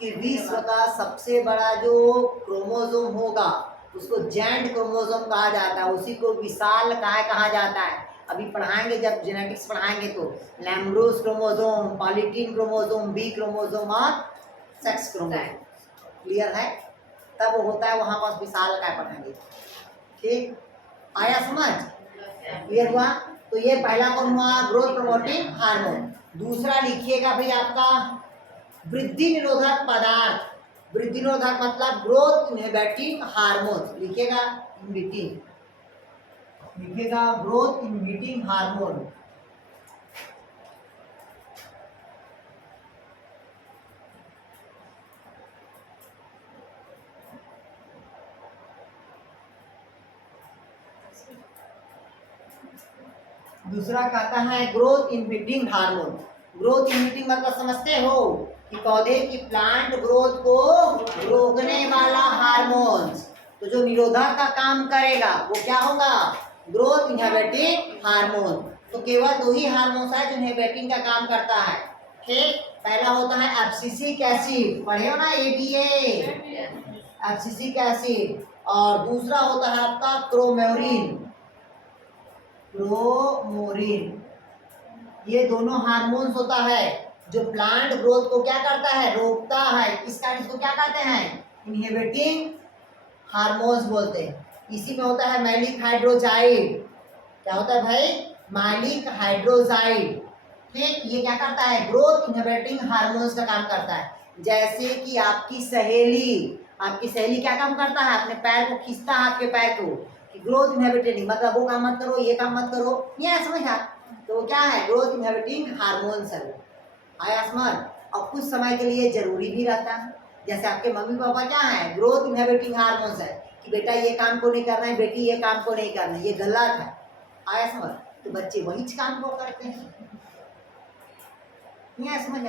कि विश्व का सबसे बड़ा जो क्रोमोसोम होगा उसको जेंट क्रोमोसोम कहा जाता है, उसी को विशाल कहा जाता है। अभी पढ़ाएंगे जब जेनेटिक्स पढ़ाएंगे तो lampbrush chromosome, polytene chromosome, B chromosome और सेक्स क्रोमोसोम। क्लियर है? तब वो होता है वहां पास विशाल का पढ़ाएंगे। ठीक आया समझ? क्लियर हुआ? तो ये पहला कौन हुआ? Growth promoting hormone. दूसरा लिखिएगा भाई आपका वृद्धि निरोधक पदार्थ। वृद्धि निरोधक मतलब ग्रोथ इनहिबिटिंग हार्मोन। लिखिएगा इनहिबिटिंग, लिखिएगा ग्रोथ इनहिबिटिंग हार्मोन। दूसरा कहता है growth inhibiting hormone. Growth inhibiting मतलब समझते हो कि पौधे की प्लांट ग्रोथ को रोकने वाला हार्मोन्स। तो जो निरोधक का काम करेगा वो क्या होगा? Growth inhibiting hormone. तो केवल दो ही हार्मोन्स है जो इनहिबिटिंग का काम करता है। ठीक, पहला होता है एब्सिसिक एसिड, पढ़े हो ना ADA, एब्सिसिक एसिड। और दूसरा होता है आपका क्रोमोरिन, क्रोमोरिन। ये दोनों हार्मोन्स होता है जो प्लांट ग्रोथ को क्या करता है? रोकता है। इस कारण इसको क्या कहते हैं? इनहिबिटिंग हार्मोन्स बोलते हैं। इसी में होता है मैलिक हाइड्रोजाइड। क्या होता है भाई? मैलिक हाइड्रोजाइड। ठीक, ये क्या करता है? ग्रोथ इनहिबिटिंग हार्मोन्स का काम करता है। जैसे कि आपकी सहेली क्या काम करता है? अपने पैर को खींचता है, आपके पैर को, कि ग्रोथ इनहिबिटिंग मतलब वो काम मत करो, ये काम मत करो। ये समझ आ? तो क्या है? ग्रोथ इनहिबिटिंग हार्मोन्स है। आया समझ? और कुछ समय के लिए जरूरी भी रहता है। जैसे आपके मम्मी पापा क्या है? ग्रोथ इनहिबिटिंग हार्मोन्स है कि बेटा ये काम को नहीं करना है, बेटी ये काम को नहीं करना है, ये गलत है। आया समझ? तो बच्चे वही काम को करते हैं। नहीं आया समझ?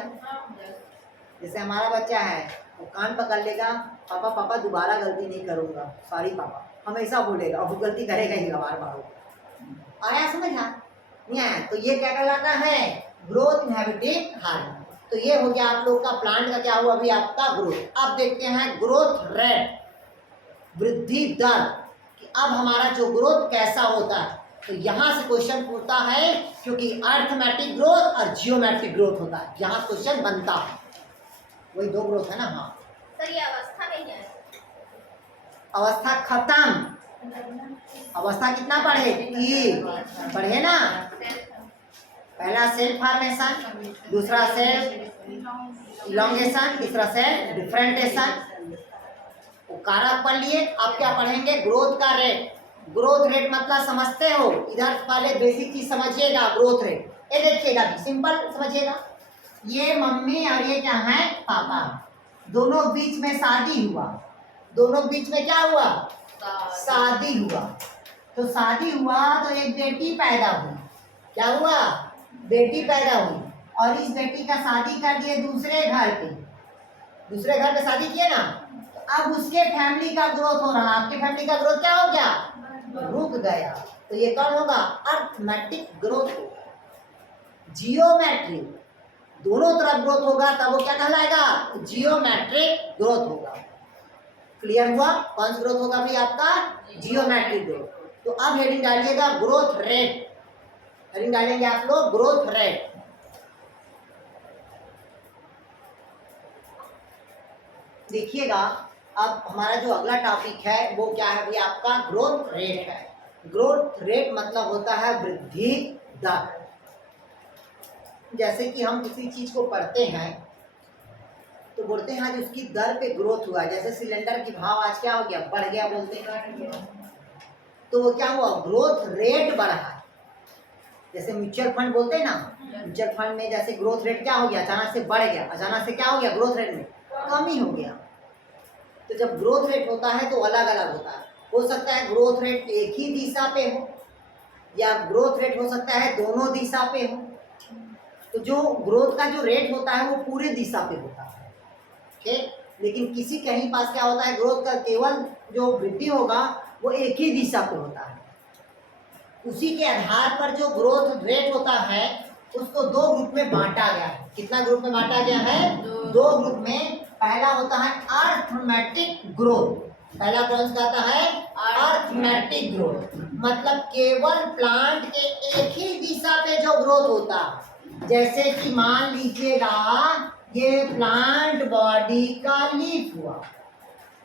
जैसे हमारा बच्चा है वो कान पकड़ लेगा, पापा पापा दोबारा गलती नहीं करूँगा, सॉरी पापा, हमेशा बोलेगा और वो गलती करेगा ही बार बार। आया समझ? नहीं आया? तो ये क्या कहलाता है? Growth inhibiting hormone. तो ये हो गया आप लोग का प्लांट का क्या हुआ अभी आपका ग्रोथ। अब देखते हैं ग्रोथ रेट, वृद्धि दर, कि अब हमारा जो ग्रोथ कैसा होता है। तो यहाँ से क्वेश्चन पूछता है क्योंकि अर्थमेटिक ग्रोथ और जियोमेट्रिक ग्रोथ होता है, यहाँ क्वेश्चन बनता है। वही दो ग्रोथ है ना? हाँ सर, ये अवस्था में है। अवस्था खत्म। अवस्था कितना पढ़े? 3 पढ़े ना? पहला सेल फॉर्मेशन, दूसरा सेल इलॉन्गेशन, तीसरा सेल डिफरेंटेशन। कारक पढ़ लिए। अब क्या पढ़ेंगे? ग्रोथ का रेट। ग्रोथ रेट मतलब समझते हो? इधर पहले बेसिक चीज समझिएगा। ग्रोथ रेट ये देखिएगा, सिंपल समझिएगा। ये मम्मी और ये क्या है? पापा। दोनों बीच में शादी हुआ। दोनों बीच में क्या हुआ? शादी हुआ। तो शादी हुआ तो एक बेटी पैदा हुई। क्या हुआ? बेटी पैदा हुई। और इस बेटी का शादी कर दिए दूसरे घर पे। दूसरे घर पे शादी किए ना, तो अब उसके फैमिली का ग्रोथ हो रहा। आपके फैमिली का ग्रोथ क्या हो गया? रुक गया। तो ये कौन होगा? अर्थमेटिक ग्रोथ होगा। जियोमेट्रिक दोनों तरफ ग्रोथ होगा तब वो क्या कहलाएगा? जियोमेट्रिक ग्रोथ होगा। क्लियर हुआ? कौन सा ग्रोथ होगा भाई आपका? Geometric growth. तो अब हेडिंग डालिएगा ग्रोथ रेट। हेडिंग डालेंगे आप लोग ग्रोथ रेट। देखिएगा अब हमारा जो अगला टॉपिक है वो क्या है भाई? आपका ग्रोथ रेट है। ग्रोथ रेट मतलब होता है वृद्धि दर। जैसे कि हम किसी चीज को पढ़ते हैं तो बोलते हैं आज उसकी दर पे ग्रोथ हुआ। जैसे सिलेंडर की भाव आज क्या हो गया, बढ़ गया बोलते हैं, तो वो क्या हुआ, ग्रोथ रेट बढ़ा। जैसे म्यूचुअल फंड बोलते हैं ना, म्यूचुअल फंड में जैसे ग्रोथ रेट क्या हो गया, अचानक से बढ़ गया, अचानक से क्या हो गया, ग्रोथ रेट में कमी हो गया। तो जब ग्रोथ रेट होता है तो अलग अलग होता है। हो सकता है ग्रोथ रेट एक ही दिशा पे हो, या ग्रोथ रेट हो सकता है दोनों दिशा पे हो। तो जो ग्रोथ का जो रेट होता है वो पूरे दिशा पे होता है, ठीक। लेकिन किसी कहीं पास क्या होता है, ग्रोथ का केवल जो वृद्धि होगा वो एक ही दिशा पे होता है। उसी के आधार पर जो ग्रोथ रेट होता है उसको दो ग्रुप में बांटा गया है। कितना ग्रुप में बांटा गया है, दो ग्रुप में। पहला होता है अर्थमेटिक ग्रोथ। पहला कौन सा आता है, अर्थमेटिक ग्रोथ, मतलब केवल प्लांट के एक ही दिशा पे जो ग्रोथ होता है। जैसे कि मान लीजिएगा ये प्लांट बॉडी का लीफ हुआ,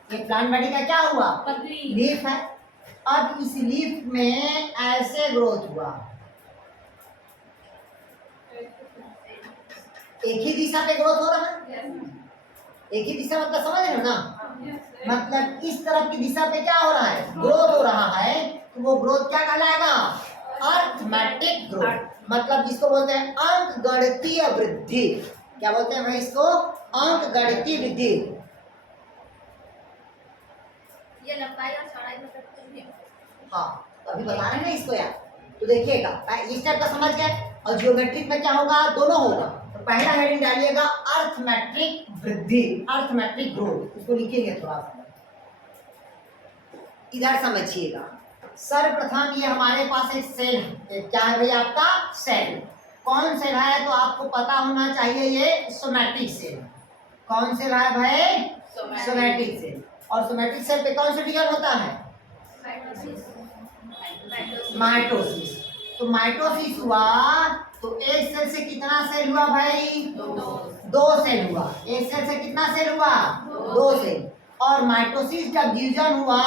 ये प्लांट बॉडी का क्या हुआ, लीफ है। अब इस लीफ में ऐसे ग्रोथ हुआ, एक ही दिशा पे ग्रोथ हो रहा है। एक ही दिशा मतलब समझ रहे हो ना, मतलब इस तरफ की दिशा पे क्या हो रहा है, ग्रोथ हो रहा है। तो वो ग्रोथ क्या कहलाएगा, अर्थमेटिक ग्रोथ, मतलब जिसको बोलते हैं अंक गणितीय वृद्धि। क्या बोलते हैं भाई इसको, अंक गणितीय वृद्धि। ये लंबाई और चौड़ाई में कुछ भी। हाँ तो अभी बता रहे हैं ना इसको यार। तो देखिएगा इस टाइप का समझ गए। और जियोमेट्रिक में क्या होगा, दोनों होगा। तो पहला हेडिंग डालिएगा अर्थमेट्रिक वृद्धि, अर्थमेट्रिक ग्रोथ। इसको लिखेंगे थोड़ा सा, इधर समझिएगा। सर्वप्रथम ये हमारे पास एक सेल है, क्या है भाई आपका सेल। कौन सेल है तो आपको पता होना चाहिए, ये सोमैटिक सेल। कौन सेल है भाई, सोमैटिक सेल। और सोमैटिक सेल पे कौन सा डिवीजन होता है, माइटोसिस। तो माइटोसिस हुआ तो एक सेल से कितना सेल हुआ भाई, दो सेल हुआ। एक सेल से कितना सेल हुआ, दो सेल। और माइटोसिस जब डिवीजन हुआ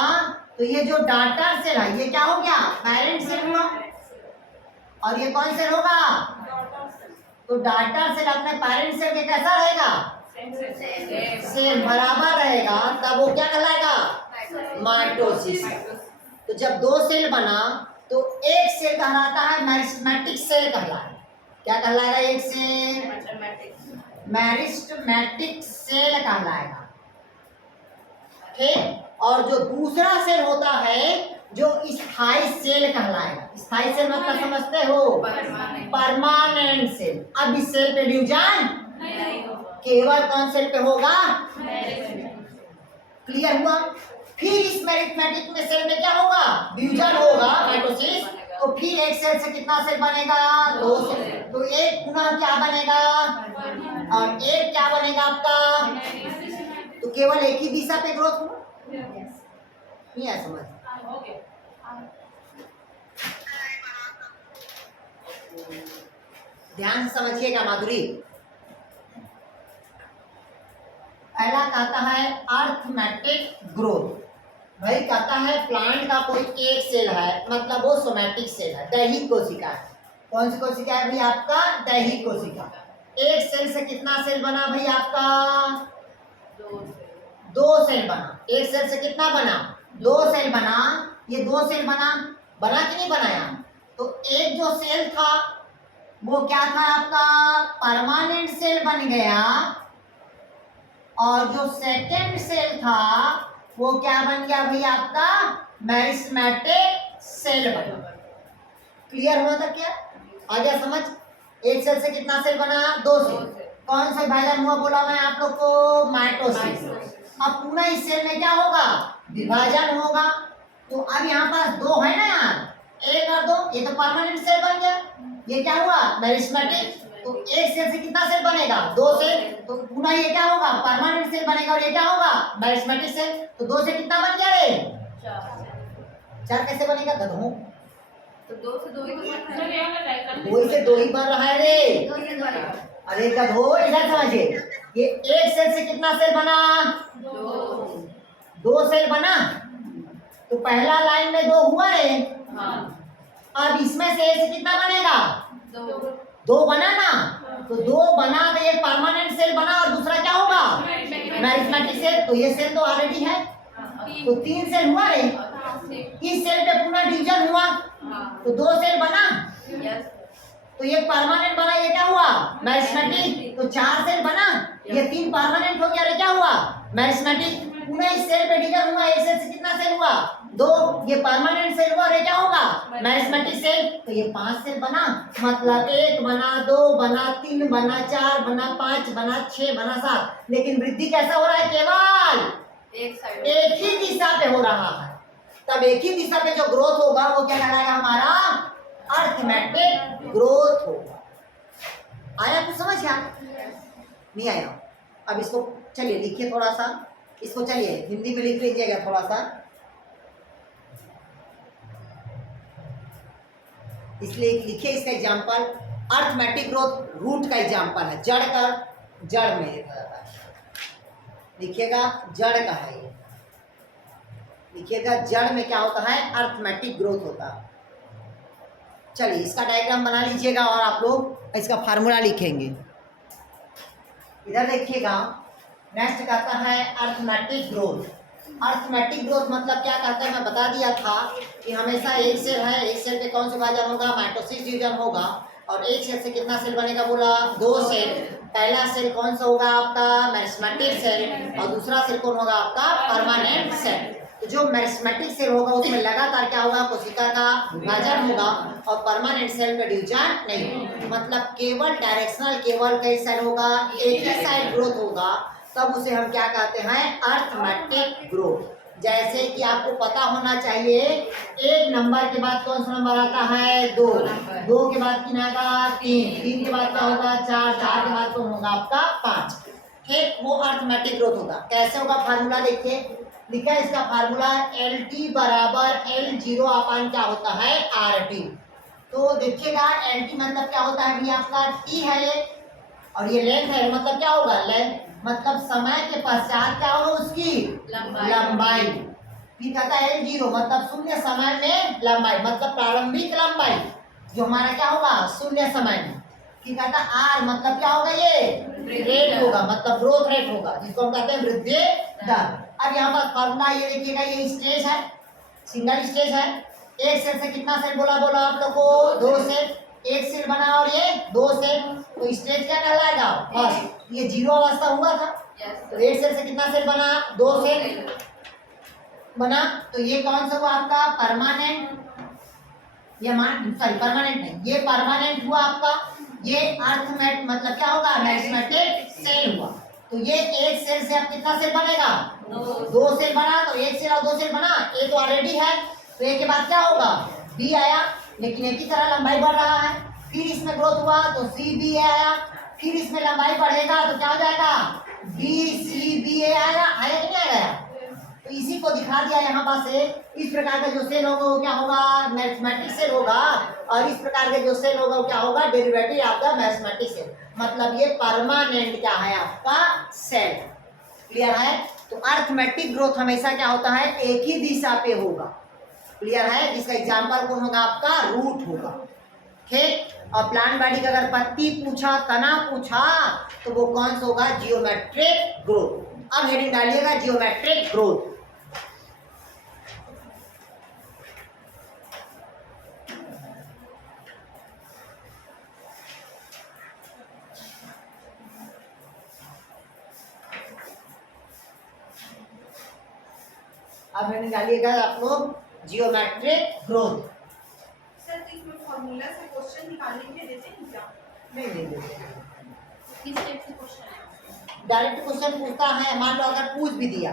तो ये जो डॉटर सेल है ये क्या हो गया, पेरेंट सेल हुआ। और ये कौन सेल होगा, तो डॉटर सेल अपने पेरेंट सेल के कैसा रहेगा, सेल बराबर रहेगा, तब वो क्या कहलाएगा, माइटोसिस। तो जब दो सेल बना तो एक सेल कहलाता है मेरिस्टेमेटिक सेल कहलाएगा। क्या कहलाएगा, एक सेल मेरिस्टेमेटिक सेल कहलाएगा, ठीक। और जो दूसरा सेल होता है जो स्थायी सेल कहलाएगा। स्थायी सेल मतलब समझते हो, परमानेंट सेल। अब इस सेल पे डिवीजन केवल कौन सेल पे होगा, क्लियर हुआ। फिर इस मेरिस्टेमेटिक में सेल में क्या होगा, डिवीजन होगा, माइटोसिस। तो फिर एक सेल से कितना सेल बनेगा, दो सेल। तो एक पुनः क्या बनेगा, और एक क्या बनेगा आपका, तो केवल एक ही दिशा पे ग्रोथ हुआ। नहीं है समझ, ध्यान से समझिएगा माधुरी। पहला कहता है अर्थमेटिक ग्रोथ। भाई कहता है प्लांट का कोई एक सेल है, मतलब वो सोमैटिक सेल है, दैहिक कोशिका है। कौन सी कोशिका है भाई आपका, दैहिक कोशिका। एक सेल से कितना सेल बना भाई आपका, दो सेल बना। एक सेल से कितना बना, दो सेल बना। ये दो सेल बना कि नहीं बनाया, तो एक जो सेल था वो क्या था आपका, परमानेंट सेल बन गया। और जो सेकेंड सेल था वो क्या बन गया भाई आपका, मेरिस्टेमेटिक सेल बन गया। क्लियर हुआ था क्या, आ गया समझ। एक सेल से कितना सेल बना, दो सेल। कौन सा विभाजन हुआ बोला मैं आप लोग को, माइटोसिस। अब पूरा इस सेल में क्या होगा, विभाजन होगा। तो अब यहाँ पास दो है ना यार, एक और दो, ये तो परमानेंट सेल बन गया। ये क्या हुआ, मेरिस्टेमेटिक। तो एक सेल से कितना सेल बनेगा, दो सेल। तो पुनः ये क्या होगा, परमानेंट सेल बनेगा। और ये क्या होगा, मेरिस्टेमेटिक सेल। तो दो से कितना बन गया रे, चार कैसे बनेगा गधों, तो दो से दो ही तो बनता है। दो से दो ही बन रहा है रे। दो से बनेगा। अरे गधों इधर समझिए, ये एक सेल से कितना सेल बना, दो सेल बना। तो पहला लाइन में दो हुआ है अब इसमें से ए कितना बनेगा? 2 बना ना, तो 2 बना तो एक परमानेंट सेल बना और दूसरा क्या होगा? मैरिथमेटिक सेल। तो ये सेल तो ऑलरेडी है, तो 3 सेल हुआ रे। इस सेल पे पुनः डिवीजन हुआ तो 2 सेल बना, तो ये परमानेंट बना, ये क्या हुआ? मैरिथमेटिक। तो 4 सेल बना, ये 3 परमानेंट हो गया, ये क्या हुआ? मैरिथमेटिक। पुनः इस सेल पे डिवीजन हुआ, एक सेल से कितना सेल हुआ? 2, ये परमानेंट सेल हुआ, ये क्या होगा? मैरिथमेटिक सेल। तो ये 5 सेल बना, मतलब 1 बना, 2 बना, 3 बना, 4 बना, 5 बना, 6 बना, 7। लेकिन वृद्धि कैसा हो रहा है? केवल एक ही दिशा पे हो रहा है। तब एक ही दिशा पे जो ग्रोथ होगा वो क्या कहलाएगा? हमारा अर्थमेटिक ग्रोथ होगा। आया कुछ समझ? क्या नहीं आया? अब इसको चलिए लिखिए थोड़ा सा, इसको चलिए हिंदी में लिख लीजिएगा थोड़ा सा, इसलिए लिखिए इसका एग्जाम्पल। अर्थमेटिक ग्रोथ रूट का एग्जाम्पल है, जड़ का, जड़ में लिखा जाता है। लिखिएगा जड़ का है ये, लिखिएगा जड़ में क्या होता है? अर्थमेटिक ग्रोथ होता है। चलिए इसका डायग्राम बना लीजिएगा और आप लोग इसका फार्मूला लिखेंगे। इधर देखिएगा, नेक्स्ट कहता है अर्थमेटिक ग्रोथ। अर्थमेटिक ग्रोथ मतलब क्या कहता है? मैं बता दिया था कि हमेशा एक सेल है, एक सेल पे कौन से विभाजन होगा? माइटोसिस डिवीजन होगा। और एक सेल से कितना सेल बनेगा बोला? 2 सेल। पहला सेल कौन सा होगा आपका? Meristematic cell. और दूसरा सेल कौन होगा आपका? Permanent cell. तो जो मैरिथमेटिक सेल होगा उसमें लगातार क्या होगा? कोशिका का विभाजन होगा और परमानेंट सेल में डिवीजन नहीं होगा। मतलब केवल डायरेक्शनल, केवल कई सेल होगा, एक ही साइड ग्रोथ होगा, तब उसे हम क्या कहते हैं? Arithmetic growth. जैसे कि आपको पता होना चाहिए, 1 नंबर के बाद कौन सा नंबर आता है? 2, 2 के बाद कितना आएगा? 3, 3 के बाद क्या होगा? 4, 4 के बाद कौन होगा आपका? 5। ठीक, वो अर्थमेटिक ग्रोथ होगा। कैसे होगा? फार्मूला देखिए, लिखा है इसका फार्मूला LT बराबर L0 अपान क्या होता है? RT। तो देखिएगा LT मतलब क्या होता है? ये आपका T है ये, और ये लेंथ है, मतलब क्या होगा? लेंथ मतलब समय के पश्चात क्या होगा? उसकी लंबाई। फिर कहता है L0 मतलब शून्य समय में लंबाई, मतलब प्रारंभिक लंबाई जो हमारा क्या होगा? शून्य समय में। फिर कहता है R मतलब क्या होगा? ये रेट होगा, मतलब ग्रोथ रेट होगा, जिसको हम कहते हैं वृद्धि दर। अब यहाँ पर फॉर्मूला ये देखिएगा, ये स्टेज है, सिंगल स्टेज है। एक सेल से कितना सेल बोला आप लोग को? 2 सेल। एक सेल बना और ये 2 सेल, तो स्टेज क्या कहलाएगा? फर्स्ट। ये 0 अवस्था हुआ था, तो एक सेल से कितना सेल बना? 2 सेल बना। तो ये कौन सा हुआ आपका? परमानेंट। ये सॉरी परमानेंट नहीं, ये परमानेंट हुआ आपका। ये अर्थमेट मतलब क्या होगा? मैरिथमेटिक सेल हुआ। तो ये एक सेल से अब कितना सेल बनेगा? 2 सेल बना, तो एक सेल और 2 सेल बना, ए तो ऑलरेडी है, तो ए के बाद क्या होगा? बी आया, लेकिन एक ही तरह लंबाई बढ़ रहा है। फिर इसमें ग्रोथ हुआ तो सी बी ए आया, फिर इसमें लंबाई बढ़ेगा तो क्या हो जाएगा? बी सी बी ए आएगा। आया कि नहीं आया? तो इसी को दिखा दिया यहाँ पास से। इस प्रकार का जो सेल होगा वो क्या होगा? मैथमेटिक सेल होगा, और इस प्रकार के जो सेल होगा वो क्या होगा? Derivative of the meristematic cell. मतलब ये परमानेंट क्या है? आपका सेल। क्लियर है? तो अर्थमेटिक ग्रोथ हमेशा क्या होता है? एक ही दिशा पे होगा। क्लियर है? जिसका एग्जाम्पल कौन होगा? आपका रूट होगा। ठीक। और प्लांट बॉडी का अगर पत्ती पूछा, तना पूछा, तो वो कौन सा होगा? Geometric growth. अब हेडिंग डालिएगा जियोमेट्रिक ग्रोथ। अब हेडिंग डालिएगा आप लोग जियोमेट्रिक ग्रोथ। सर तो इसमें फॉर्मूला से क्वेश्चन निकालने के देते हैं क्या? नहीं देते, किस टाइप से क्वेश्चन है? डायरेक्ट क्वेश्चन पूछता है। मान लो अगर पूछ भी दिया,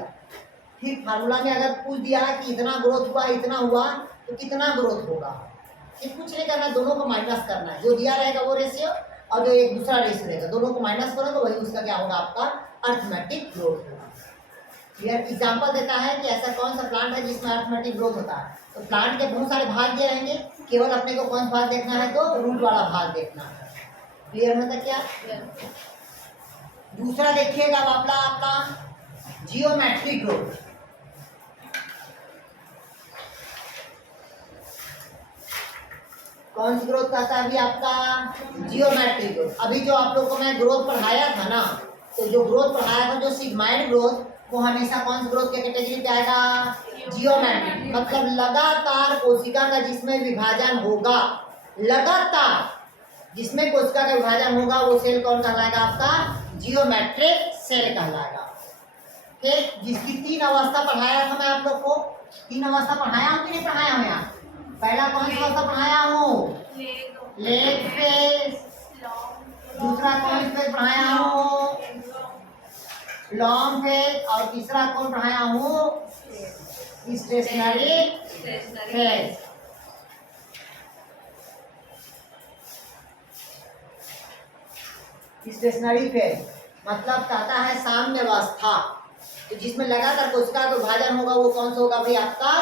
ठीक, फार्मूला में अगर पूछ दिया कि इतना ग्रोथ हुआ, इतना हुआ, तो कितना ग्रोथ होगा, ठीक, कुछ नहीं करना, दोनों को माइनस करना है। जो दिया रहेगा वो रेशियो, और जो एक दूसरा रेशियो रहेगा, दोनों को माइनस करो तो वही उसका क्या होगा? आपका अर्थमेटिक ग्रोथ होगा। क्लियर? एग्जाम्पल देता है कि ऐसा कौन सा प्लांट है जिसमें अर्थमेटिक ग्रोथ होता है। तो प्लांट के बहुत सारे भाग दिए रहेंगे, केवल अपने को कौन सा भाग देखना है? तो रूट वाला भाग देखना है। क्लियर मतलब क्या? दूसरा देखिएगा आपका जियोमेट्रिक ग्रोथ। कौन सी ग्रोथ कहता है अभी आपका? Geometric growth. अभी जो आप लोग को मैं ग्रोथ पढ़ाया था ना, तो जो ग्रोथ पढ़ाया था जो सिग्माइड ग्रोथ, वो हमेशा कौन सी ग्रोथ के कैटेगरी पे आएगा? जियोमेट्रिक। मतलब लगातार कोशिका का जिसमें विभाजन होगा, लगातार जिसमें कोशिका का विभाजन होगा वो सेल कौन कहलाएगा आपका? जियोमेट्रिक सेल कहलाएगा। ठीक, जिसकी 3 अवस्था पढ़ाया था मैं आप लोग को। 3 अवस्था पढ़ाया हूँ कि नहीं पढ़ाया हूँ यार? पहला कौन सा अवस्था पढ़ाया हूँ? Lag phase. दूसरा कौन फेज पढ़ाया हूँ? Long phase. और तीसरा कौन पढ़ाया हूँ? Stationary phase. स्टेशनरी फेज मतलब कहता है साम्य अवस्था, तो जिसमें लगातार कोशिका का विभाजन होगा वो कौन सा होगा भाई? आपका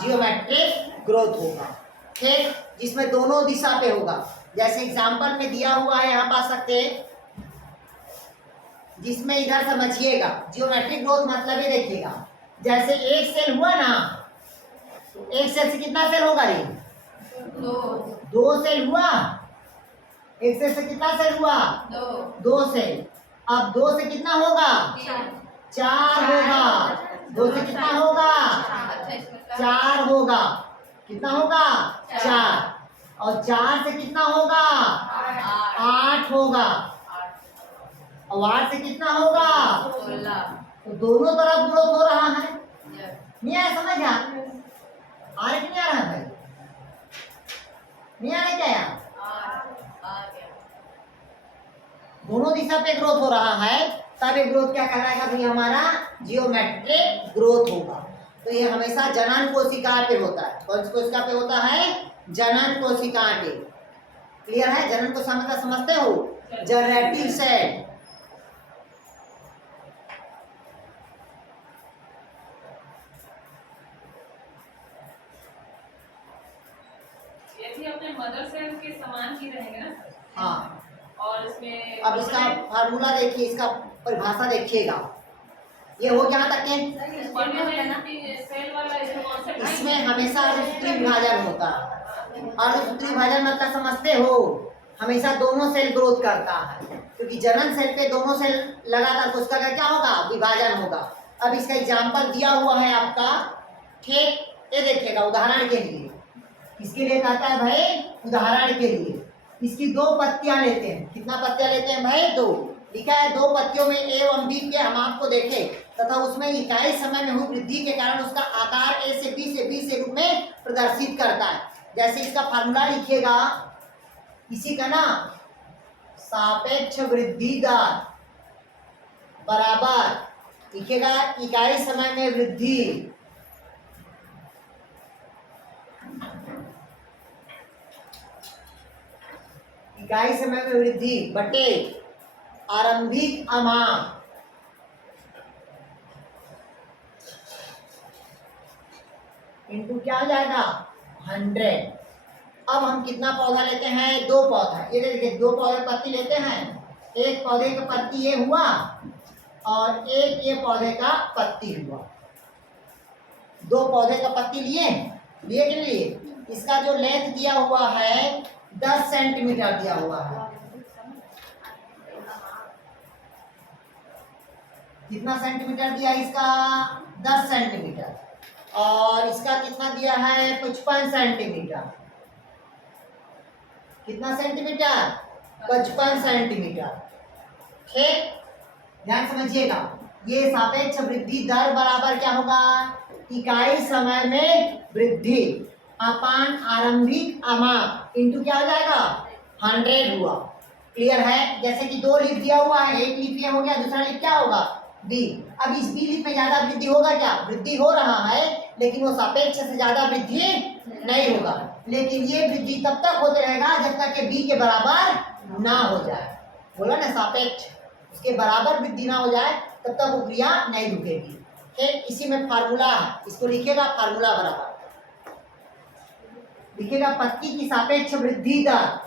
जियोमेट्रिक ग्रोथ होगा। ठीक, जिसमें दोनों दिशा पे होगा। जैसे एग्जांपल में दिया हुआ है, यहाँ पा सकते हैं, जिसमें इधर समझिएगा जियोमेट्रिक ग्रोथ मतलब ही देखिएगा, जैसे एक सेल हुआ ना, तो एक सेल से कितना सेल होगा रे? 2 सेल हुआ। एक सेल से कितना सेल हुआ? 2 सेल। अब 2 से कितना होगा? 4 होगा। 2 से कितना होगा? 4 होगा। कितना होगा? 4। और 4 से कितना होगा? 8 होगा। और 8 से कितना होगा? 16। तो दोनों तरफ ग्रोथ हो रहा है। नहीं आया समझ? आ रहा कि नहीं आ रहा भाई? नहीं आ रहा क्या यार? दोनों दिशा पे ग्रोथ हो रहा है, तब ये ग्रोथ क्या कहलाएगा भाई? हमारा जियोमेट्रिक ग्रोथ होगा। तो ये हमेशा जनन कोशिका पे होता है। कौन सी कोशिका पे होता है? जनन कोशिका पे। क्लियर है? जनन को समझते हो? Generative cell. ये भी अपने मदर सेल के समान ही रहेंगे ना? हाँ, और इसमें अब इसका फार्मूला देखिए, इसका परिभाषा देखिएगा। ये हो गया तक के? सेल वाला इसमें कॉन्सेप्ट है। इसमें हमेशा अनुसूत्री विभाजन होता है। अनुसूत्री विभाजन मतलब समझते हो? हमेशा दोनों सेल ग्रोथ करता है, क्योंकि जनन सेल पे दोनों सेल लगातार कोशिका का क्या होगा? विभाजन होगा। अब इसका एग्जाम्पल दिया हुआ है आपका। ठीक, ये देखिएगा उदाहरण के लिए। इसके लिए कहता है भाई उदाहरण के लिए, इसकी 2 पत्तियां लेते हैं। कितना पत्तियां लेते हैं भाई? 2। लिखा है 2 पत्तियों में ए एवं बी के हम आपको देखें तथा उसमें इकाई समय में हुई वृद्धि के कारण उसका आकार ए से बी से रूप में प्रदर्शित करता है। जैसे इसका फार्मूला लिखिएगा, इसी का ना सापेक्ष वृद्धि दर बराबर लिखिएगा इकाई समय में वृद्धि इकाई समय में वृद्धि बटे आरंभिक अमाप इनटू क्या हो जाएगा? 100। अब हम कितना पौधा लेते हैं? 2 पौधा। ये देखिए 2 पौधे पत्ती लेते हैं। एक पौधे का पत्ती ये हुआ और एक ये पौधे का पत्ती हुआ। 2 पौधे का पत्ती लिए लिए कि नहीं लिए? इसका जो लेंथ दिया हुआ है 10 सेंटीमीटर दिया हुआ है। कितना सेंटीमीटर दिया इसका? 10 सेंटीमीटर। और इसका कितना दिया है? 55 सेंटीमीटर। कितना सेंटीमीटर? 55 सेंटीमीटर। ठीक, ध्यान समझिएगा। ये सापेक्ष वृद्धि दर बराबर क्या होगा? इकाई समय में वृद्धि अपान आरंभिक अमाप इंटू क्या हो जाएगा? 100 हुआ। क्लियर है? जैसे कि 2 लीफ दिया हुआ है, एक लीफ ये हो गया, दूसरा लीफ क्या होगा? बी। अब इस बी लीफ में ज्यादा वृद्धि होगा क्या? वृद्धि हो रहा है, लेकिन वो सापेक्ष से ज्यादा वृद्धि नहीं होगा। लेकिन ये वृद्धि तब तक होते रहेगा जब तक कि बी के बराबर ना हो जाए। बोला ना सापेक्ष, उसके बराबर वृद्धि ना हो जाए तब तक वो क्रिया नहीं रुकेगी। ठीक, इसी में फार्मूला है, इसको लिखिएगा फार्मूला बराबर लिखिएगा पत्ती की सापेक्ष वृद्धि दर,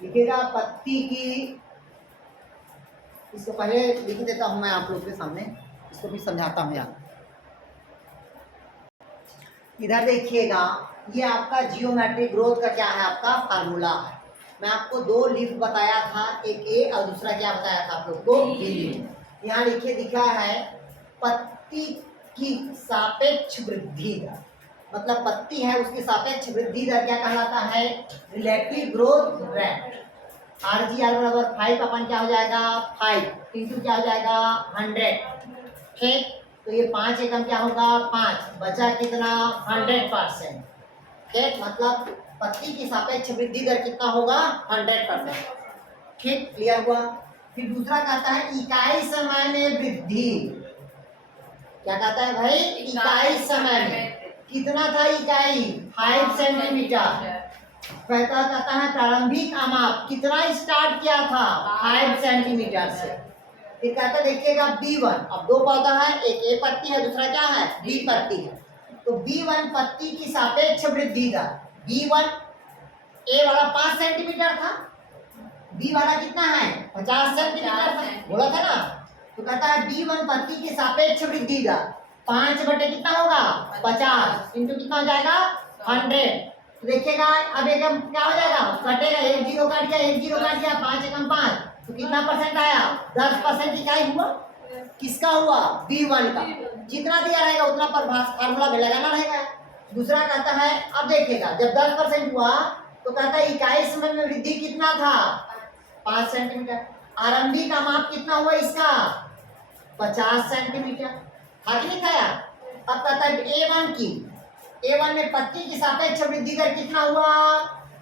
लिखिएगा पत्ती की, इसको पहले लिख देता हूं मैं आप लोग के सामने, इसको भी समझाता हूं यार। इधर देखिएगा, ये आपका जियोमेट्रिक ग्रोथ का क्या है, आपका फार्मूला है। मैं आपको दो लीफ बताया था, एक ए और दूसरा क्या बताया था आप लोग को, बी लीफ। यहाँ लिखे दिखा है पत्ती की सापेक्ष वृद्धि दर, मतलब पत्ती है उसकी सापेक्ष वृद्धि दर क्या कहलाता है, रिलेटिव ग्रोथ रेट। RGR बराबर 5 अपन क्या हो जाएगा, 5 इंटू क्या हो जाएगा 100। ठीक, तो ये 5 एकम क्या होगा 5, बचा कितना 100%। ठीक, मतलब पत्ती की सापेक्ष वृद्धि दर कितना होगा 100%। ठीक, क्लियर हुआ। फिर दूसरा कहता है इकाई समय में वृद्धि। क्या कहता है भाई, इकाई समय में कितना था इकाई 5 सेंटीमीटर। कहता है प्रारंभिक आमाप कितना स्टार्ट किया था 5 सेंटीमीटर से। फिर कहता देखिएगा B1, अब दो पौधा है, एक ए पत्ती है दूसरा क्या है बी पत्ती है। तो B1 पत्ती की सापेक्ष वृद्धि दर, B1 ए वाला 5 सेंटीमीटर था, बी वाला कितना है 50 सेंटीमीटर था, बोला था ना। तो कहता है B1 पत्ती की सापेक्ष वृद्धि दर 5 बटे कितना होगा 50 इंटू कितना हो जाएगा 100। तो देखिएगा अब एकम क्या हो जाएगा, कटेगा, एक जीरो काट गया, एक जीरो काट गया, 5 एकम 5, तो कितना परसेंट आया 10% इकाई हुआ। किसका हुआ B1 का। जितना दिया रहेगा उतना पर फार्मूला में लगाना रहेगा। दूसरा कहता है, अब देखिएगा जब 10% हुआ तो कहता है इकाई समय में वृद्धि कितना था 5 सेंटीमीटर। आरंभिक माप कितना हुआ इसका 50 सेंटीमीटर, था कि नहीं खाया। अब कहता है A1 की, A1 में पत्ती की सापेक्ष वृद्धि दर कितना हुआ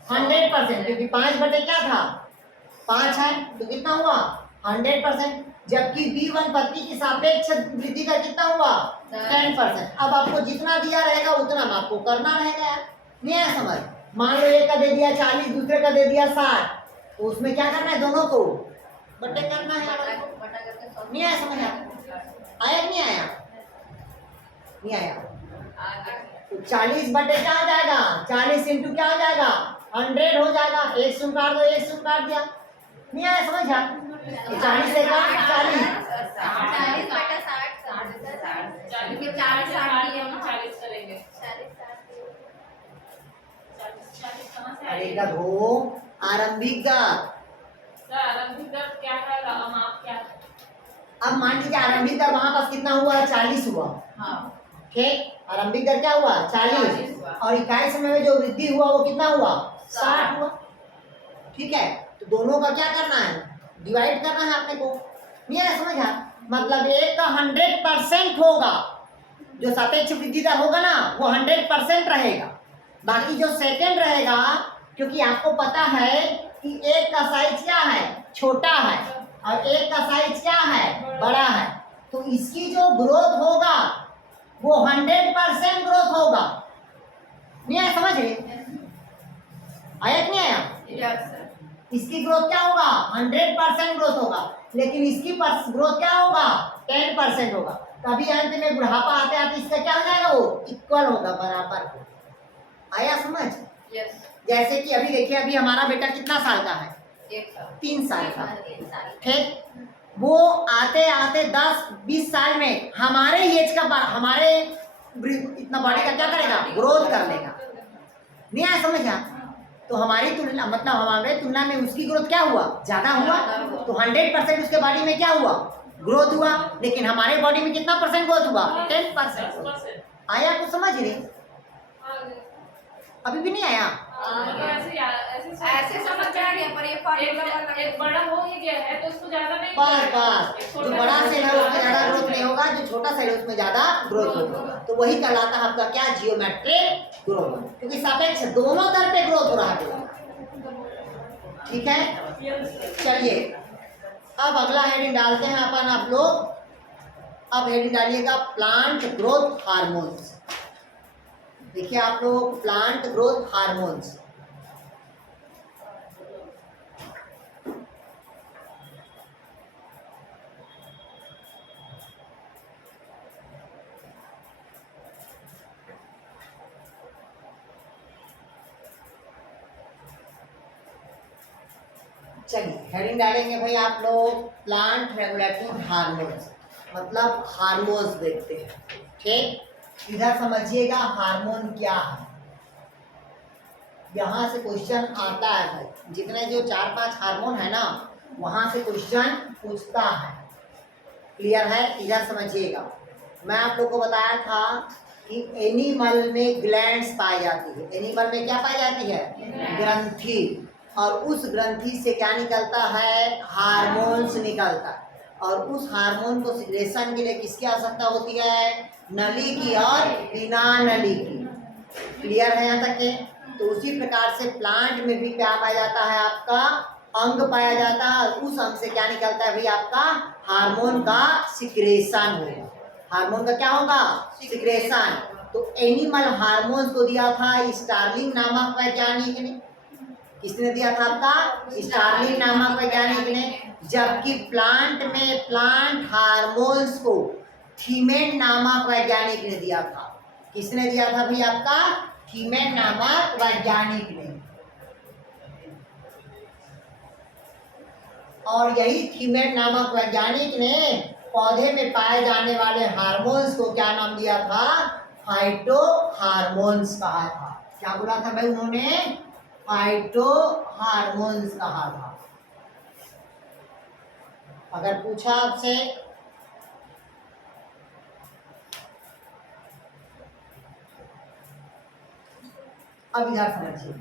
100%, क्योंकि 5 बटे क्या था 5 है, तो कितना हुआ 100%। जबकि B1 पत्ती की सापेक्ष वृद्धि दर कितना हुआ 10%। अब आपको जितना दिया रहेगा उतना आपको करना रहेगा। नहीं है समझ। मान लो एक का दे दिया 40, दूसरे का दे दिया 60, तो उसमें क्या करना है दोनों को बटे करना है। नहीं आया समझ, आया नहीं आया, नहीं आया। तो 40 बटे क्या आ जाएगा 40 इंटू क्या हो जाएगा 100 हो जाएगा। एक शून्य काट दो, एक शून्य काट दिया, नहीं आया समझ। 40 से काट 40 करेंगे। अरे हो आरंभिक दर। सर आरंभिक दर क्या है, माप क्या है। अब मान लीजिए आरंभिक दर वहां पास कितना हुआ 40 हुआ, ठीक, आरंभिक दर क्या हुआ 40 और इकाई समय में जो वृद्धि हुआ वो कितना हुआ 60 हुआ। ठीक है, तो दोनों का क्या करना है डिवाइड करना है अपने को। नहीं है समझा। मतलब एक का 100% होगा, जो सापेक्ष वृद्धि दर होगा ना वो 100% रहेगा। बाकी जो सेकंड रहेगा, क्योंकि आपको पता है कि एक का साइज क्या है छोटा है और एक का साइज क्या है बड़ा है, तो इसकी जो ग्रोथ होगा वो 100% ग्रोथ होगा। नहीं आया समझ, आया कि नहीं आया। इसकी ग्रोथ क्या होगा 100% ग्रोथ होगा, लेकिन इसकी ग्रोथ क्या होगा 10% होगा। तभी अंत में बुढ़ापा आते आते इसका क्या हो जाएगा वो इक्वल होगा, बराबर। आया समझ। जैसे कि अभी देखिए, अभी हमारा बेटा कितना साल का है 3 साल का, ठीक, वो आते आते 10-20 साल में हमारे एज का हमारे इतना बॉडी का क्या करेगा ग्रोथ कर लेगा। नहीं आया समझ। तो हमारी तुलना मतलब हमारे तुलना में उसकी ग्रोथ क्या हुआ ज्यादा हुआ, तो 100% उसके बॉडी में क्या हुआ ग्रोथ हुआ, लेकिन हमारे बॉडी में कितना परसेंट ग्रोथ हुआ 10%। आया कुछ समझ रहे, अभी भी नहीं आया। ऐसे समझ में आ गया, पर ये फार्मूला एक बड़ा हो ही गया है तो उसको ज्यादा नहीं बस जो बड़ा सेल है उसमें ज्यादा ग्रोथ नहीं होगा, जो छोटा सेल है उसमें ज्यादा ग्रोथ होगा। तो वही कहलाता है आपका क्या जियोमेट्रिक ग्रोथ, क्योंकि सापेक्ष दोनों तरफ पे ग्रोथ हो रहा है। ठीक है, चलिए अब अगला हेडिंग डालते हैं अपन आप लोग। अब हेडिंग डालिएगा प्लांट ग्रोथ हार्मोन्स। देखिए आप लोग प्लांट ग्रोथ हार्मोन्स, चलिए हेडिंग डालेंगे भाई आप लोग प्लांट रेगुलेटरी हार्मोन्स, मतलब हार्मोन्स देखते हैं। ठीक, इधर समझिएगा हार्मोन क्या है। यहाँ से क्वेश्चन आता है भाई, जितने जो 4-5 हार्मोन है ना वहाँ से क्वेश्चन पूछता है। क्लियर है? इधर समझिएगा। मैं आप लोग को बताया था कि एनिमल में ग्लैंड्स पाई जाती है। एनिमल में क्या पाई जाती है? ग्रंथि। और उस ग्रंथि से क्या निकलता है? हार्मोन्स निकलता है। और उस हार्मोन को सिक्रेशन के लिए किसकी आवश्यकता होती है? नली की और बिना नली की। क्लियर है यहाँ तक के? तो उसी प्रकार से प्लांट में भी क्या पाया जाता है? आपका अंग पाया जाता है। और उस अंग से क्या निकलता है भाई? आपका हार्मोन का सिक्रेशन होगा। हार्मोन का क्या होगा? सिक्रेशन। तो एनिमल हार्मोन्स को दिया था स्टार्लिंग नामक वैज्ञानिक ने। किसने दिया था? आपका स्टार्लिंग नामक वैज्ञानिक ने। जबकि प्लांट में प्लांट हार्मोन्स को थीमेन नामक वैज्ञानिक ने दिया था। किसने दिया था भाई? आपका थीमेन नामक वैज्ञानिक ने। और यही थीमेन नामक वैज्ञानिक ने पौधे में पाए जाने वाले हार्मोन्स को क्या नाम दिया था? फाइटो हार्मोन्स कहा था। क्या बोला था भाई उन्होंने? फाइटो हार्मोन्स कहा था। अगर पूछा आपसे अब इधर समझिए।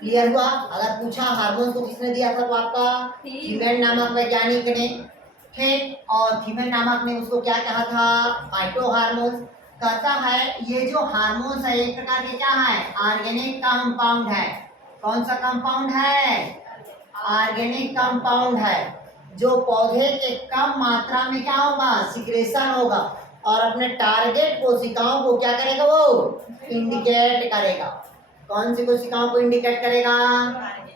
क्लियर हुआ? अगर पूछा हार्मोन को किसने दिया था तो आपका थीमेन नामक वैज्ञानिक ने। ठीक। और थीमेन नामक ने उसको क्या कहा था? Phyto hormones. कहता है ये जो हार्मोन्स है एक प्रकार के क्या है? ऑर्गेनिक कंपाउंड है। कौन सा कंपाउंड है? ऑर्गेनिक कंपाउंड है, जो पौधे के कम मात्रा में क्या होगा? सिक्रेशन होगा। और अपने टारगेट कोशिकाओं को क्या करेगा? वो इंडिकेट करेगा। कौन सी कोशिकाओं को इंडिकेट करेगा?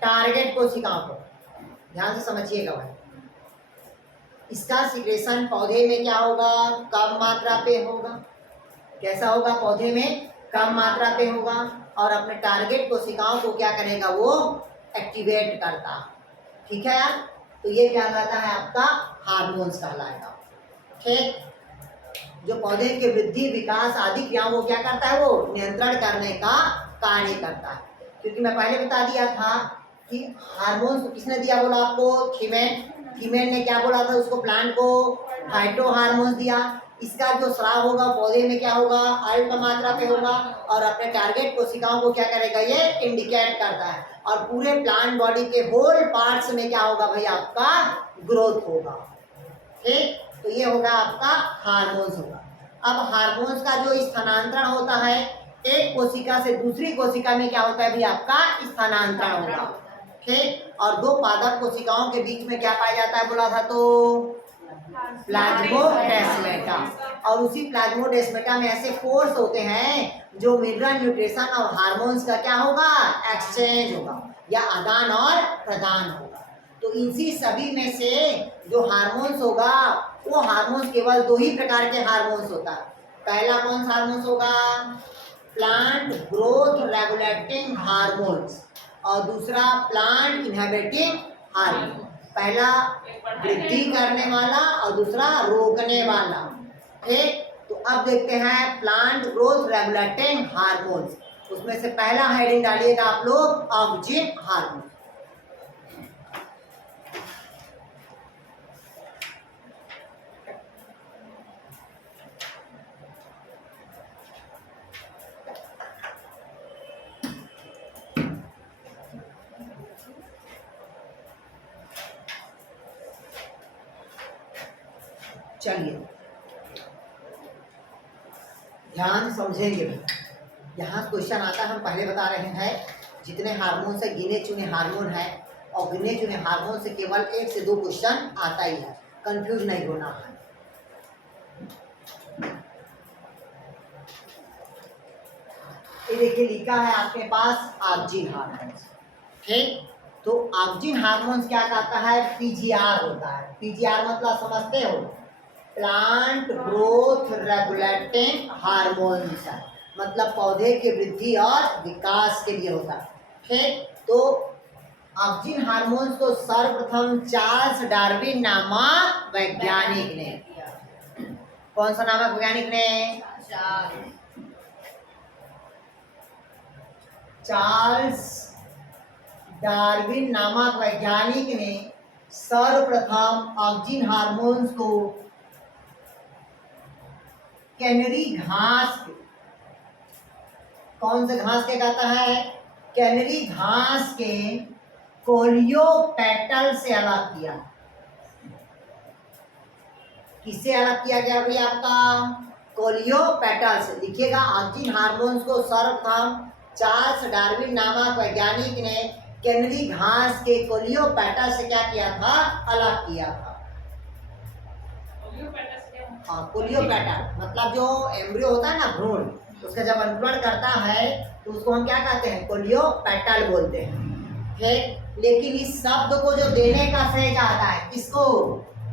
टारगेट कोशिकाओं को। ध्यान से समझिएगा भाई। इसका सिक्रेशन पौधे में क्या होगा? कम मात्रा पे होगा। कैसा होगा? पौधे में कम मात्रा पे होगा। और अपने टारगेट कोशिकाओं को क्या करेगा? वो एक्टिवेट करता। ठीक है यार? तो ये क्या कहलाता है? आपका हार्मोन्स कहलाएगा। ठीक। जो पौधे के वृद्धि विकास आदि क्रियाओं को क्या करता है? वो नियंत्रण करने का कार्य करता है। क्योंकि मैं पहले बता दिया था कि हार्मोन्स को किसने दिया बोला आपको? थीमेन। थीमेन ने क्या बोला था उसको? प्लांट को फाइटो हार्मोन्स दिया। इसका जो स्राव होगा पौधे में क्या होगा? अल्प मात्रा पे होगा। और अपने टारगेट कोशिकाओं को क्या करेगा? ये इंडिकेट करता है। और पूरे प्लांट बॉडी के होल पार्ट्स में क्या होगा भाई? आपका ग्रोथ होगा। ठीक। तो ये होगा आपका हार्मोन्स होगा। अब हार्मोन्स का जो स्थानांतरण होता है एक कोशिका से दूसरी कोशिका में क्या होता है भाई? आपका स्थानांतरण होगा। ठीक। और दो पादप कोशिकाओं के बीच में क्या पाया जाता है बोला था? तो प्लाज्मोडेस्माटा। और उसी प्लाज्मोडेस्माटा में ऐसे फोर्स होते हैं जो मिनरल न्यूट्रिशन और हार्मोन्स का क्या होगा? एक्सचेंज होगा या आदान और प्रदान होगा। तो इसी सभी में से जो हार्मोन्स होगा वो हार्मोन्स केवल दो ही प्रकार के हार्मोन्स होता है। पहला कौन सा हार्मोन्स होगा? Plant growth regulating hormones. और दूसरा प्लांट इनहिबिटिंग हार्मोन। पहला वृद्धि करने वाला और दूसरा रोकने वाला। ठीक। तो अब देखते हैं प्लांट ग्रोथ रेगुलेटिंग हार्मोन्स। उसमें से पहला हेडिंग डालिएगा आप लोग ऑक्जिन हार्मोन। चलिए ध्यान समझेंगे। यहाँ क्वेश्चन आता है, हम पहले बता रहे हैं जितने हार्मोन से गिने चुने हार्मोन है और गिने चुने हार्मोन से केवल 1 से 2 क्वेश्चन आता ही है। कंफ्यूज नहीं होना है। ये देखिए लिखा है आपके पास ऑक्जिन हार्मोन्स। ठीक। तो ऑक्जिन हार्मोन्स क्या कहता है? पीजीआर होता है। पीजीआर मतलब समझते हो? प्लांट ग्रोथ रेगुलेटिंग हार्मोन्स है। मतलब पौधे के वृद्धि और विकास के लिए होता है। ठीक। तो ऑक्जिन हार्मोन्स को सर्वप्रथम चार्ल्स डार्विन नामक वैज्ञानिक ने। कौन सा नामक वैज्ञानिक ने? चार्ल्स डार्विन नामक वैज्ञानिक ने सर्वप्रथम ऑक्सिन हार्मोन्स को कैनरी घास के, कौन से घास के कहता है? कैनरी घास के कोलियोपेटल से अलग किया। किससे अलग किया गया भाई? आपका कोलियोपेटल से। देखिएगा, ऑक्सिन हार्मोन्स को सर्वप्रथम चार्ल्स डार्विन नामक वैज्ञानिक ने कैनरी घास के कोलियोपेटल से क्या किया था? अलग किया था। हाँ, कोलियोपेटल मतलब जो एम्ब्रियो होता है ना, भ्रूण, उसका जब अंकुरण करता है तो उसको हम क्या कहते हैं? कोलियोपेटल बोलते हैं। ठीक, लेकिन इस शब्द को जो देने का श्रेय जाता है, किसको?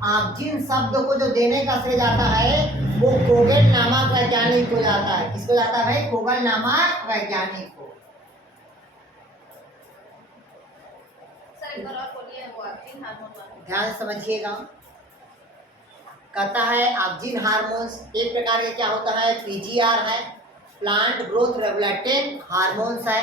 ऑक्सिन शब्द को जो देने का श्रेय जाता है वो कोगेल नामक वैज्ञानिक को जाता है। किसको जाता है भाई? कोगेल नामक वैज्ञानिक को। सर एक बार और बोलिए, वो ऑक्सिन हार्मोन वाला। ध्यान से समझिएगा। कहता है ऑक्सिन हार्मोन्स एक प्रकार के क्या होता है? पीजीआर है, प्लांट ग्रोथ रेगुलेटिंग हार्मोन्स है।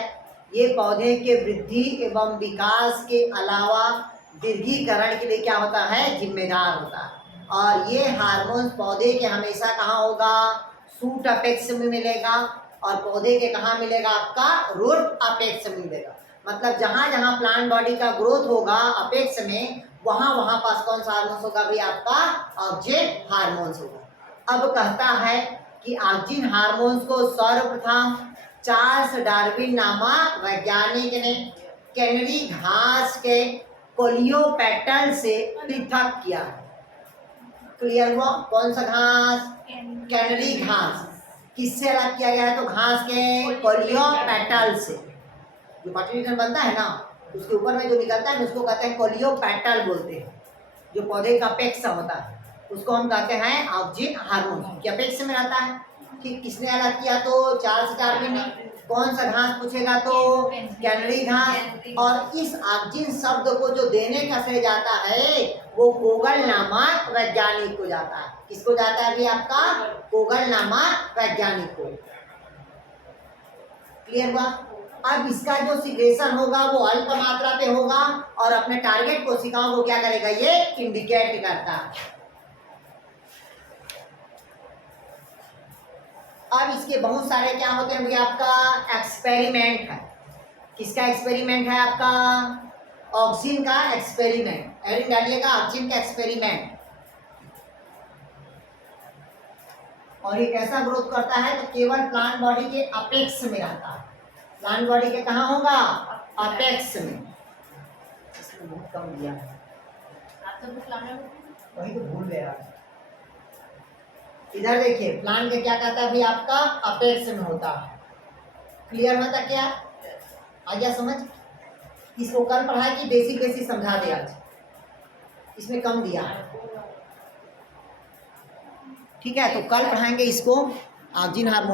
ये पौधे के वृद्धि एवं विकास के अलावा दीर्घीकरण के लिए क्या होता है? जिम्मेदार होता है। और ये हार्मोन्स पौधे के हमेशा कहाँ होगा? शूट अपेक्स में मिलेगा, और पौधे के कहाँ मिलेगा? आपका रूट अपेक्स में मिलेगा। मतलब जहाँ जहाँ प्लांट बॉडी का ग्रोथ होगा अपेक्स में, वहाँ वहाँ पास कौन सा हार्मोन्स होगा भी? आपका ऑक्सिन हार्मोन्स होगा। अब कहता है कि ऑक्सिन हार्मोन्स को सर्वप्रथम चार्ल्स डार्विन नामक वैज्ञानिक ने कैनरी घास के कोलियोपेटल से पृथक किया। क्लियर हुआ? कौन सा घास? कैनरी घास। किससे अलग किया गया है? तो घास के कोलियोपेटल से। जो पॉलिनेशन बनता है ना, उसके ऊपर में जो निकलता है उसको कहते हैं कोलियोपेटल बोलते हैं। जो पौधे का अपेक्स होता है उसको हम कहते हैं ऑक्सिन हार्मोन। क्या अपेक्स में रहता है? कि किसने अलग किया? तो चार्ल्स डार्विन ने। कौन सा घास पूछेगा तो कैनरी घास। और इस ऑक्सिन शब्द को जो देने का श्रेय जाता है वो कोगेल नामक वैज्ञानिक को जाता है। किसको जाता है भी? आपका कोगेल नामक वैज्ञानिक को। क्लियर हुआ? अब इसका जो सिक्रेशन होगा वो अल्प मात्रा पे होगा और अपने टारगेट कोशिकाओं को क्या करेगा? ये इंडिकेट करता है। अब इसके बहुत सारे क्या होते हैं? आपका एक्सपेरिमेंट है। किसका एक्सपेरिमेंट है? आपका ऑक्सिन का एक्सपेरिमेंट। एडिंग डालिएगा, ऑक्सिन का एक्सपेरिमेंट। और ये कैसा ग्रोथ करता है? तो केवल प्लांट बॉडी के अपेक्स में रहता है। प्लांट बॉडी के कहाँ होगा? अपेक्स में। इसमें बहुत कम दिया है, आप तो बुक लाने वही तो भूल गया। इधर देखिए, प्लांट के क्या कहता है भी? आपका अपेक्स में होता है। क्लियर होता क्या? आ गया समझ? इसको कल पढ़ाई की बेसिक समझा दे आज, इसमें कम दिया है। ठीक है, तो कल पढ़ाएंगे इसको ऑक्सिन हार्मोन।